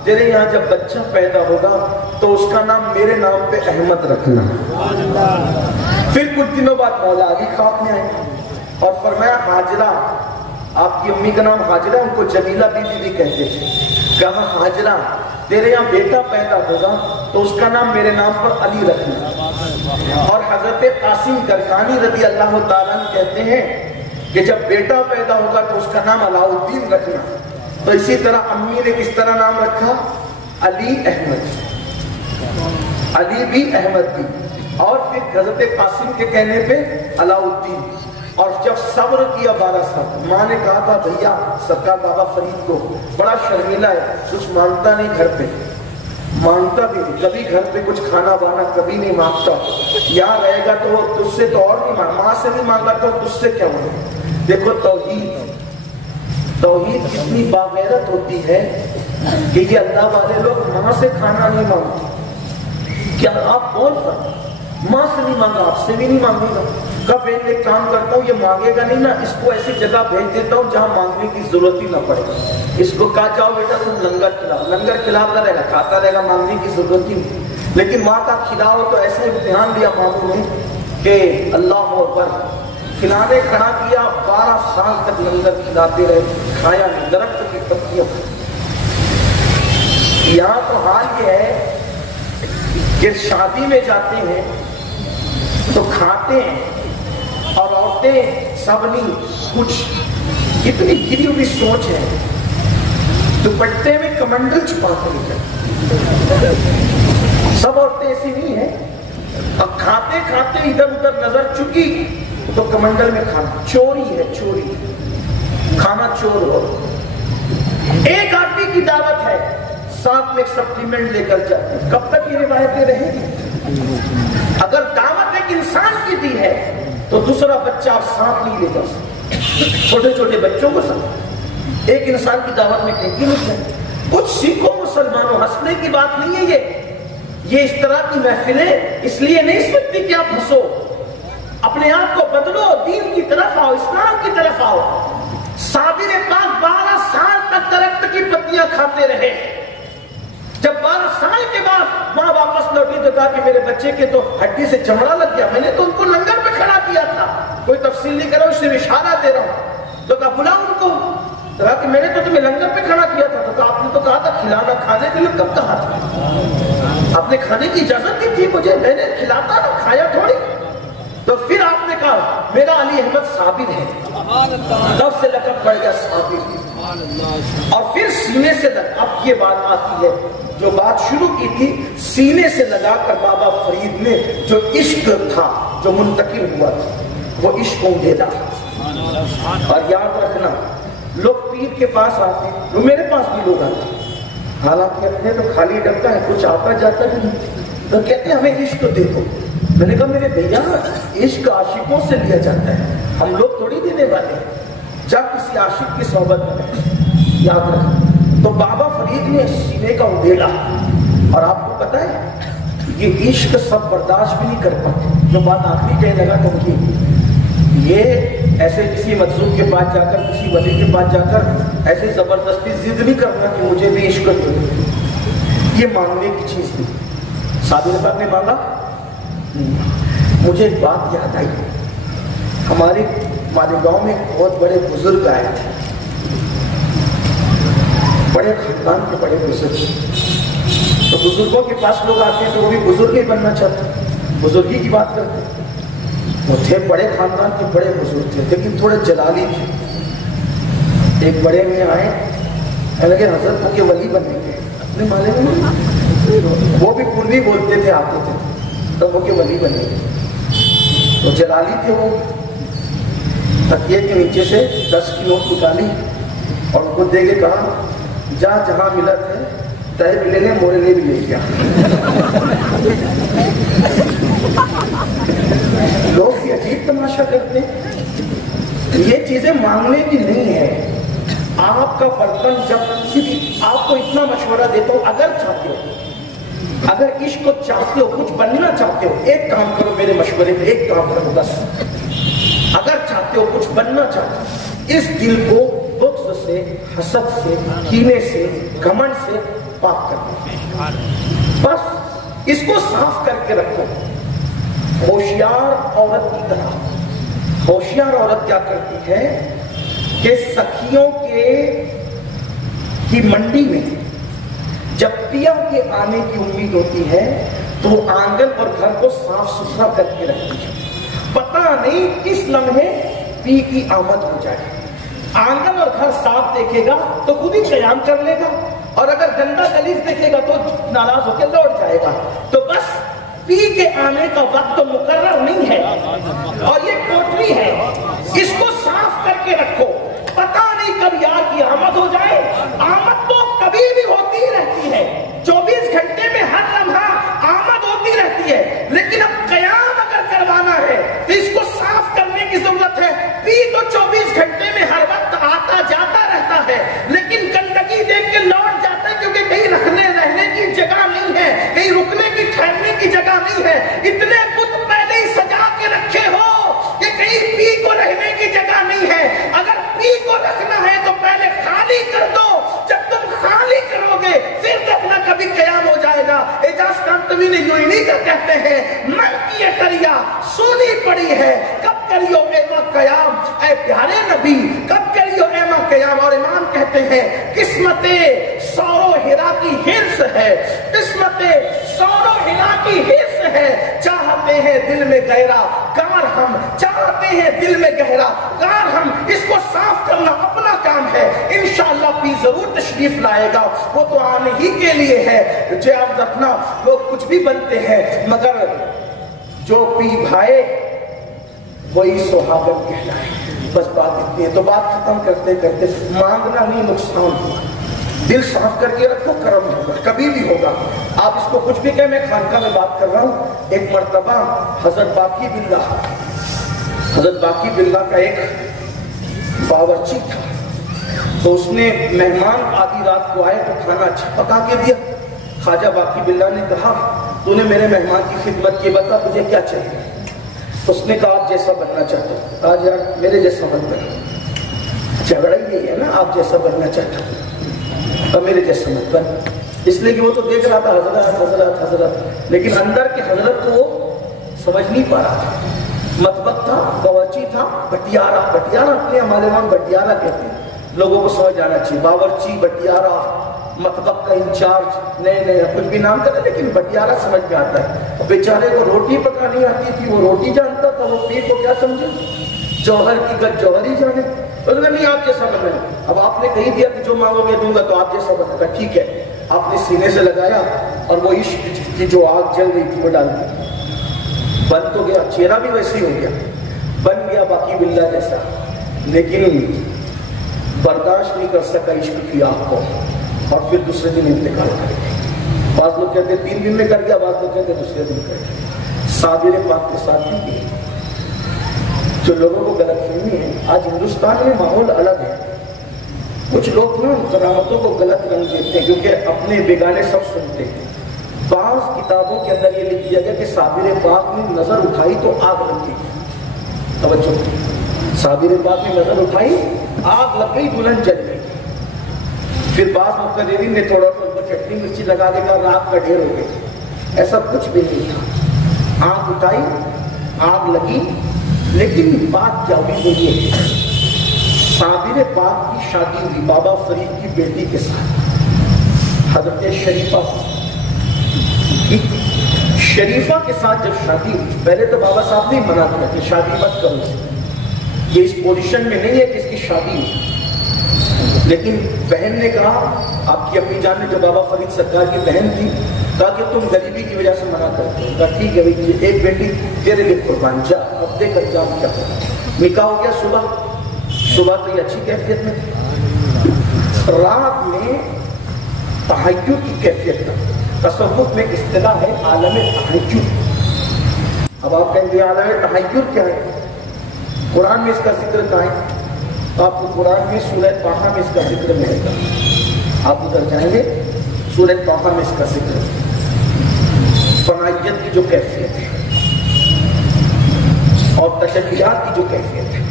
تیرے یہاں جب بچہ پیدا ہوگا تو اس کا نام میرے نام پہ احمد رکھنا. پھر کچھ دنوں بعد مولا علی خواب میں آئے اور فرمایا حاجرہ، آپ کی امی کا نام حاجرہ، ان کو جمیلہ بی بی بھی کہتے تھے، کہا حاجرہ تیرے یہاں بیٹا پیدا ہوگا تو اس کا نام میرے نام پر علی رکھنا۔ اور حضرت قاسم گرگانی رضی اللہ تعالیٰ عنہ کہتے ہیں کہ جب بیٹا پیدا ہوگا تو اس کا نام علاء الدین رکھنا۔ تو اسی طرح امی نے کس طرح نام رکھا؟ علی احمد، علی بھی احمد بھی، اور پھر حضرت قاسم کے کہنے پہ علاء الدین۔ اور جب صبر کیا 12 سال، ماں نے کہا تھا بھیا سرکار بابا فرید کو بڑا شرمیلا ہے، کچھ مانگتا نہیں گھر پہ، مانگتا بھی نہیں کبھی گھر پہ کچھ کھانا بانا کبھی نہیں مانگتا، یہاں رہے گا تو تجھ سے تو اور نہیں مانگا، ماں سے نہیں مانگا تو تجھ سے کیا مانگا۔ دیکھو توحید کتنی باغیرت ہوتی ہے کہ یہ اللہ والے لوگ ماں سے کھانا نہیں مانگتے۔ کیا آپ بول سکتے ماں سے نہیں مانگا، آپ سے بھی نہیں مانگے گا، کب ایک کام کرتا ہوں یہ مانگے گا نہیں نا، اس کو ایسی جگہ بھیج دیتا ہوں جہاں مانگنے کی ضرورت ہی نہ پڑے، اس کو کہا جاؤ بیٹا تم لنگر کھلاؤ، لنگر کھلاتا رہے گا، کھاتا رہے گا، مانگنے کی ضرورت ہی نہیں۔ لیکن ماں کا کھلاؤ تو ایسے امتحان دیا ماموں نے کہ اللہ اکبر، کھلانے کھڑا کیا، 12 سال تک لنگر کھلاتے رہے، کھایا نہیں، درخت کی پتیاں۔ یہاں تو حال یہ ہے کہ شادی میں جاتے ہیں تو کھاتے ہیں اور عورتیں سب نہیں کچھ، کتنی گری ہوئی سوچ ہے، دوپٹے میں کمنڈل چھپاتے ہیں، سب عورتیں ایسی نہیں ہیں، اب کھاتے کھاتے ادھر ادھر نظر چکی تو کمنڈل میں کھانا، چوری ہے، چوری، کھانا چور ہو۔ ایک آدمی کی دعوت ہے، ساتھ میں ایک سپلیمنٹ لے کر جاتے ہیں، کب تک یہ روایتیں رہیں گی؟ اگر دعوت ایک انسان کی دی ہے تو دوسرا بچہ آپ ساتھ نہیں لے جا سکتے، چھوٹے چھوٹے بچوں کو ساتھ، ایک انسان کی دعوت میں کہیں گے نہیں۔ کچھ سیکھو مسلمانوں، ہنسنے کی بات نہیں ہے یہ اس طرح کی محفلیں اس لیے نہیں سمجھتی کہ آپ ہنسو، اپنے آپ کو بدلو، دین کی طرف آؤ، اسلام کی طرف آؤ۔ صابر پاک 12 سال تک درخت کی پتیاں کھاتے رہے، جب 12 سال کے بعد ماں واپس لوٹی تو کہا کہ میرے بچے کے تو ہڈی سے چمڑا لگ گیا، میں نے تو ان کو لنگر پہ کھڑا کیا تھا، کوئی تفصیل نہیں کرا، صرف اشارہ دے رہا ہوں۔ تو کہا بلاؤ ان کو، کہا کہ میں نے تو تمہیں لنگر پہ کھڑا کیا تھا، تو کہا آپ نے تو کہا تھا کھلانا، کھانے کے لیے کب کہا تھا؟ آپ نے کھانے کی اجازت دی تھی مجھے، میں نے کھلاتا نہ کھایا تھوڑی۔ تو پھر آپ نے کہا میرا علی احمد صابر ہے، تب سے لقب پڑ گیا صابر۔ اور پھر سینے سے لگا، اب یہ بات آتی ہے جو بات شروع کی تھی، سینے سے لگا کر بابا فرید نے جو عشق تھا جو منتقل ہوا تھا وہ عشق اونڈیلا۔ اور یاد رکھنا لوگ پیر کے پاس آتے ہیں، وہ میرے پاس بھی لوگ آتے ہیں، حالانکہ اپنے تو خالی ڈبہ ہے، کچھ آتا جاتا بھی نہیں، تو کہتے ہیں ہمیں عشق دے دو۔ میں نے کہا میرے بھیا عشق عاشقوں سے لیا جاتا ہے، ہم لوگ تھوڑی دینے والے ہیں، جب کسی عاشق کی صحبت میں یاد رکھنا۔ تو بابا فرید نے سینے کا اونڈیلا، اور آپ کو پتا ہے یہ عشق سب برداشت بھی نہیں کر پاتے۔ جو بات آخری کہنے لگا تو یہ ایسے کسی مجذوب کے پاس جا کر، کسی ولی کے پاس جا کر ایسے زبردستی ضد نہیں کرنا کہ مجھے بھی عشق دے، یہ مانگنے کی چیز نہیں۔ صابر صاحب نے مانگا، مجھے ایک بات یاد آئی، ہمارے مالیگاؤں میں بہت بڑے بزرگ آئے تھے، بڑے خاندان کے بڑے بزرگ، تو بزرگوں کے پاس لوگ آتے ہیں تو وہ بھی بزرگ ہی بننا چاہتے ہیں، بزرگی کی بات کرتے ہیں۔ وہ تھے بڑے خاندان کے بڑے بزرگ تھے، لیکن تھوڑے جلالی تھے۔ ایک بڑے میں آئے، لگے حضرت کے ولی بننے کے، اپنے مالے میں وہ بھی پوری بولتے تھے، آتے تھے تب وہ کے ولی بنے گے۔ تو جلالی تھے، وہ تکیے کے نیچے سے 10 کی نوٹ نکالی اور ان کو دے کے کہا جہاں ملت ہے تہ بھی لے لیں، مورے لے بھی لے گیا۔ لوگ یہ عجیب تماشا کرتے ہیں، یہ چیزیں مانگنے کی نہیں ہے۔ آپ کا برتن جب آپ کو اتنا مشورہ دیتا ہوں، اگر چاہتے ہو، اگر عشق کو چاہتے ہو، کچھ بننا چاہتے ہو، ایک کام کرو میرے مشورے میں، ایک کام کرو بس۔ اگر چاہتے ہو کچھ بننا چاہتے ہو، اس دل کو بغض سے، حسد سے، کینے سے، گھمنڈ سے پاک کرو، بس اس کو صاف کر کے رکھو۔ ہوشیار عورت کی طرح ہوشیار عورت کیا کرتی ہے کہ سخیوں کی منڈی میں جب پیا کے آنے کی امید ہوتی ہے تو وہ آنگن اور گھر کو صاف ستھرا کر کے رکھتی ہے. پتہ نہیں کس لمحے پی کی آمد ہو جائے. آنگن اور گھر صاف دیکھے گا تو خود ہی قیام کر لے گا، اور اگر گندا گلیز دیکھے گا تو ناراض ہو کے لوٹ جائے گا. تو بس پی کے آنے کا وقت تو مقرر نہیں ہے، اور یہ کوٹری ہے، اس کو صاف کر کے رکھو. پتہ نہیں کب یار کی آمد ہو جائے. آمد تو کبھی بھی ہوتی ہی رہتی ہے، 24 گھنٹے میں ہر لمحہ آمد ہوتی رہتی ہے. لیکن اب قیام اگر کروانا ہے تو اس کو صاف کرنے کی ضرورت ہے. پی تو 24 گھنٹے میں ہر وقت آتا جاتا رہتا ہے، لیکن گندگی دیکھ کے لوٹ جاتا ہے، کیونکہ کہیں رہنے کی جگہ نہیں ہے، کہیں رکنے کی ٹھہرنے کی جگہ نہیں ہے. اتنے بت پہلے ہی سجا کے رکھے ہو کہ کہیں پی کو رہنے کی جگہ نہیں ہے. اگر پی کو رکھنا ہے تو پہلے خالی کر دو. جب تم خالی کرو گے پھر دیکھنا کبھی قیام ہو جائے گا. اعجاز کانتوی نے یوں ہی نہیں کر کہتے ہیں، من کی ٹریا سونی پڑی ہے، کب کریو اے ماں قیام اے پیارے نبی، کب کریو اے ماں قیام. اور امام کہتے ہیں قسمت سورو ہرا کی حرص ہے، قسمت سورو ہرا کی حرص ہے. چاہتے ہیں دل میں گہرا کار ہم، چاہتے ہیں دل میں گہرا کار ہم. اس کو صاف کرنا اپنا کام ہے. انشاءاللہ پی ضرور تشریف لائے گا، وہ تو آنے ہی کے لیے ہے. جو آپ رکھنا لوگ کچھ بھی بنتے ہیں، مگر جو پی بھائے وہی سہاگن کہلائے. بس بات اتنی ہے. تو بات ختم کرتے کرتے مانگنا نہیں نقصان ہوگا. دل صاف کر کے رکھو، کرم ہوگا، کبھی بھی ہوگا. آپ اس کو کچھ بھی کہیں، میں خانقاہ میں بات کر رہا ہوں. ایک مرتبہ حضرت باقی باللہ کا ایک باورچی تھا، تو اس نے مہمان آدھی رات کو آئے تو کھانا اچھا پکا کے دیا. خواجہ باقی باللہ نے کہا تو نے میرے مہمان کی خدمت کی، بتا تجھے کیا چاہیے؟ اس نے کہا آپ جیسا بننا چاہتا ہوں. کہا یار میرے جیسا بن بن، جھگڑا ہی یہی ہے نا، آپ جیسا بننا چاہتا ہوں اور میرے جیسا مت بن. اس لیے کہ وہ تو دیکھ رہا تھا حضرت حضرت حضرت، لیکن اندر کے حضرت کو وہ سمجھ نہیں پا رہا تھا. مطبخ تھا، باورچی تھا، بٹیارہ اپنے ہمارے وہاں بٹیارہ کہتے ہیں. لوگوں کو سمجھ جانا چاہیے، باورچی، بٹیارہ، مطبخ کا انچارج، نئے کچھ بھی نام کرتے، لیکن بٹیارہ سمجھ میں آتا ہے. بیچارے کو روٹی پکانی آتی تھی، وہ روٹی جانتا تھا، وہ پی کو کیا سمجھے، جوہر کی گد جوہر ہی جانے. نہیں آپ جیسا بننا ہے. اب آپ نے کہی دیا کہ جو مانگو گے دوں گا، تو آپ جیسا بننا. ٹھیک ہے. آپ نے سینے سے لگایا اور وہ عشق کی جو آگ جل رہی تھی وہ ڈال دی. بن تو گیا، چہرہ بھی ویسے ہی ہو گیا، بن گیا باقی باللہ جیسا، لیکن برداشت نہیں کر سکا عشق کی آگ کو، اور پھر دوسرے دن انتقال کر گیا. بعض لوگ کہتے ہیں 3 دن میں کر گیا، بعض لوگ کہتے ہیں دوسرے دن کر گیا. صابر پاک کے ساتھ بھی کی. جو لوگوں کو غلط فہمی ہے، آج ہندوستان میں ماحول الگ ہے. کچھ لوگ نا کرامتوں کو غلط رنگ دیتے ہیں، کیونکہ اپنے بیگانے سب سنتے ہیں. بعض کتابوں کے اندر یہ لکھ دیا گیا کہ صابر پاک نے نظر اٹھائی تو آگ لگ گئی. توجہ، صابر پاک نے نظر اٹھائی، آگ لگ گئی، دلہن جل گئی. پھر بعض مقررین نے تھوڑا سا چٹنی مرچی لگا دے کر رات کا ڈھیر ہو گئی. ایسا کچھ بھی نہیں تھا. آگ اٹھائی، آگ لگی، لیکن بات کیا ہوئی وہ یہ ہے، صابر پاک کی شادی ہوئی بابا فرید کی بیٹی کے ساتھ. حضرت شریفہ کے ساتھ جب شادی ہوئی، پہلے تو بابا صاحب نہیں منع کیا کہ شادی مت کرو، یہ اس پوزیشن میں نہیں ہے کہ اس کی شادی ہوئی. لیکن بہن نے کہا، آپ کی اپنی جان نے جو بابا فرید سرکار کی بہن تھی، کہا کہ تم غریبی کی وجہ سے منع کرتے ہو. کہا ٹھیک ہے بھائی، ایک بیٹی تیرے لیے قربان، جا اب دے کر جا. کیا نکاح ہو گیا. صبح تو یہ اچھی کیفیت میں تھی، رات میں تہجد کی کیفیت تھا. تصوف میں اصطلاح ہے عالم تہجد. اب آپ کہیں گے عالم تہجد کیا ہے؟ قرآن میں اس کا ذکر کہاں ہے؟ آپ کو قرآن میں سورہ طٰہٰ میں اس کا ذکر ملے گا. آپ ادھر جائیں گے، سورہ طٰہٰ میں اس کا ذکر ہے. فنائیت کی جو کیفیت ہے اور تجلیات کی جو کیفیت ہے،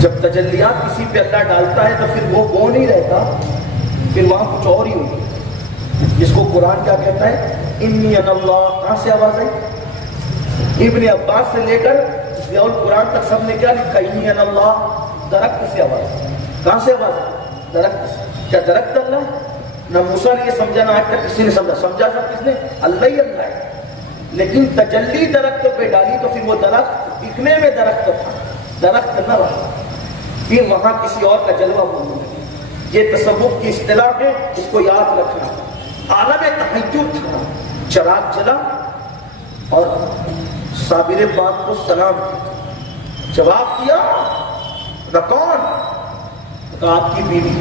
جب تجلیات کسی پہ اللہ ڈالتا ہے تو پھر وہ نہیں رہتا، پھر وہاں کچھ اور ہی ہوگی. جس کو قرآن کیا کہتا ہے؟ انی انا اللہ. کہاں سے آواز آئی؟ ابن عباس سے لے کر ضیاء القرآن تک سب نے کیا لکھا؟ انی انا اللہ. درخت سے آواز. کہاں سے آواز آئی؟ درخت سے. کیا درخت اللہ ہے؟ نہ موسیٰ نے یہ سمجھا، نہ آج تک کسی نے سمجھا. سمجھا سب کس نے؟ اللہ ہی اللہ ہے. لیکن تجلی درخت پہ ڈالی تو پھر وہ درخت دکھنے میں درخت تھا، درخت نہ رہا. پھر وہاں کسی اور کا جلوہ ہونے لگا. یہ تصوف کی اصطلاح ہے، اس کو یاد رکھنا. عالم تحجر تھا، چراغ جلا اور صابر پاک کو سلام جواب دیا. نہ کون؟ کہا آپ کی بیوی.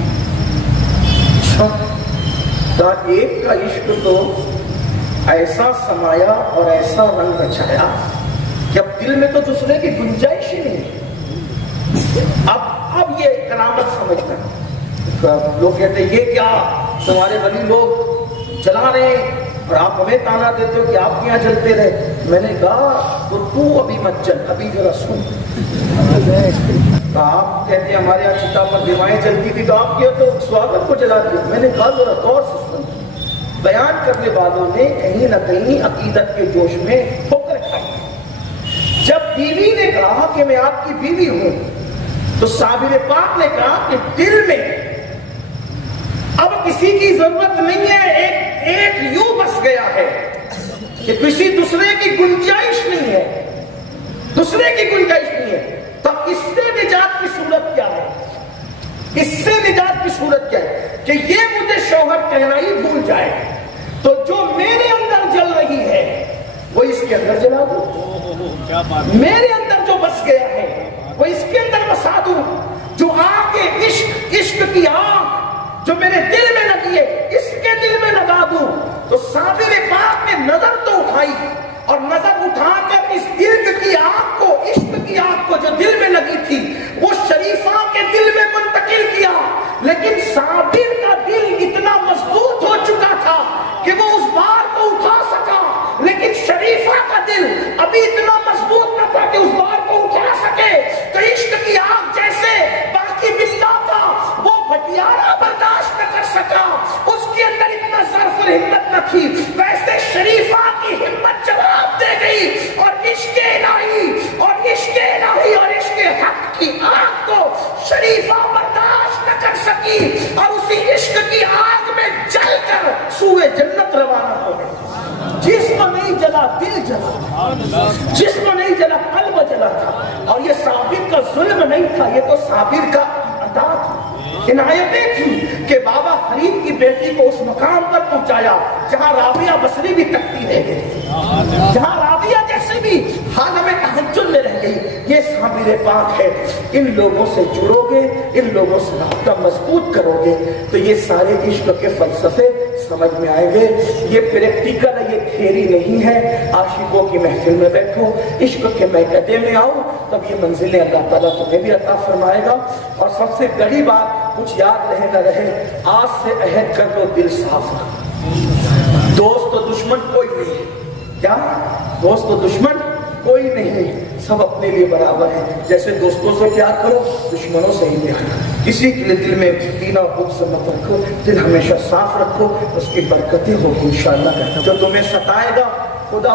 کہا ایک کا عشق تو ایسا سمایا اور ایسا رنگ رچایا کہ اب دل میں تو دوسرے کی گنجائش ہی نہیں. اب یہ کرامت سمجھنا. لوگ کہتے ہیں یہ کیا تمہارے ولی لوگ چلا رہے ہیں اور آپ ہمیں تانا دیتے ہو کہ آپ کے یہاں چلتے رہے. میں نے کہا تو ابھی مت چل، ابھی ذرا سن. آپ کہتے ہیں ہمارے یہاں چتا پر دیوائیں چلتی تھی تو آپ کیا تو سواگت کو جلا دیا. میں نے کہا ذرا غور سے سن. بیان کرنے والوں نے کہیں نہ کہیں عقیدت کے جوش میں ٹھوکر کھائی. جب بیوی نے کہا کہ میں آپ کی بیوی ہوں تو صابر پاک نے کہا کہ دل میں اب کسی کی ضرورت نہیں ہے. ایک یوں بس گیا ہے کہ کسی دوسرے کی گنجائش نہیں ہے، دوسرے کی گنجائش نہیں ہے. تو اس سے نجات کی صورت کیا ہے؟ اس سے نجات کی صورت کیا ہے؟ کہ یہ مجھے شوہر کہنا ہی بھول جائے تو جو میرے اندر جل رہی ہے وہ اس کے اندر جلا دوں. میرے اندر جو بس گیا ہے وہ اس کے اندر بسا دوں. جو آگ عشق کی آگ جو میرے دل میں لگی ہے اس کے دل میں لگا دوں. تو صابر پاک نے نظر تو اٹھائی اور نظر اٹھا کر اس دل کی آگ کو، عشق کی آگ کو جو دل میں لگی تھی وہ شریفہ کے دل میں منتقل کیا. لیکن صابر کا دل اتنا مضبوط ہو چکا تھا کہ وہ اس بار کو اٹھا سکا، لیکن شریفہ کا دل ابھی اتنا مضبوط نہ تھا کہ اس بار کو اٹھا سکے. تو عشق کی آگ جیسے باقی باللہ کا وہ بٹیارہ برداشت نہ کر سکا، اس کے اندر اتنا ظرف اور ہمت نہ تھی، ویسے شریفہ کی ہمت جواب دے گئی اور عشق الہی اور عشق حق کی آگ کو شریفہ برداشت نہ کر سکی اور اسی عشق کی آگ میں جل کر سوئے جنت روانہ ہو گئی. جسم نہیں جلا، دل جلا. جسم نہیں جلا، قلب جلا تھا. اور یہ صابر کا ظلم نہیں تھا، یہ تو صابر کا عطا تھی، عنایتیں تھی کہ بابا فرید کی بیٹی کو اس مقام پر پہنچایا جہاں رابعہ بصری بھی تکتی رہ گئی، جہاں رابعہ جیسے بھی عالم تحجر میں رہ گئی. یہ صابر پاک ہے. ان لوگوں سے جڑو گے، ان لوگوں سے رابطہ مضبوط کرو گے تو یہ سارے عشق کے فلسفے سمجھ میں آئیں گے. یہ پریکٹیکل ہے، یہ تھیری نہیں ہے. عاشقوں کی محفل میں بیٹھو، عشق کے میکدے میں آؤ، تب یہ منزلیں اللہ تعالیٰ تمہیں بھی عطا فرمائے گا. اور سب سے بڑی بات کچھ یاد رہے نہ رہے، آج سے عہد کر لو دل صاف رکھو. دوست و دشمن کوئی نہیں. کیا دوست و دشمن کوئی نہیں، سب اپنے لیے برابر ہیں. جیسے دوستوں سے پیار کرو، دشمنوں سے ہی پیار کرو. کسی کے لیے دل میں کینہ بغض مت رکھو، دل ہمیشہ صاف رکھو، اس کی برکتیں ہوگی انشاءاللہ. جو تمہیں ستائے گا خدا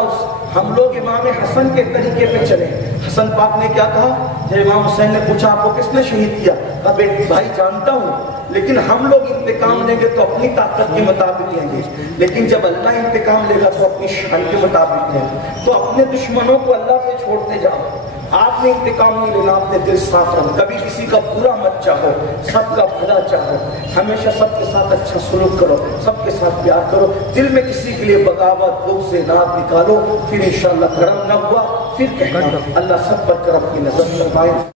ہم لوگ امام حسن کے طریقے پہ چلیں. حسن پاک نے کیا کہا جب امام حسین نے پوچھا آپ کو کس نے شہید کیا؟ اب بھائی جانتا ہوں لیکن ہم لوگ انتقام لیں گے تو اپنی طاقت کے مطابق لیں گے، لیکن جب اللہ انتقام لے گا تو اپنی شان کے مطابق لیں گے. تو اپنے دشمنوں کو اللہ سے چھوڑتے جاؤ. آپ نے انتقام نہیں لینا، آپ نے دل صاف رکھنا. کبھی کسی کا برا مت چاہو، سب کا بھلا چاہو. ہمیشہ سب کے ساتھ اچھا سلوک کرو، سب کے ساتھ پیار کرو. دل میں کسی کے لیے بغاوت بغض سے ناد نکالو، پھر انشاءاللہ کرم نہ ہوا پھر کہنا. اللہ سب پر کرم کی نظر فرمائے.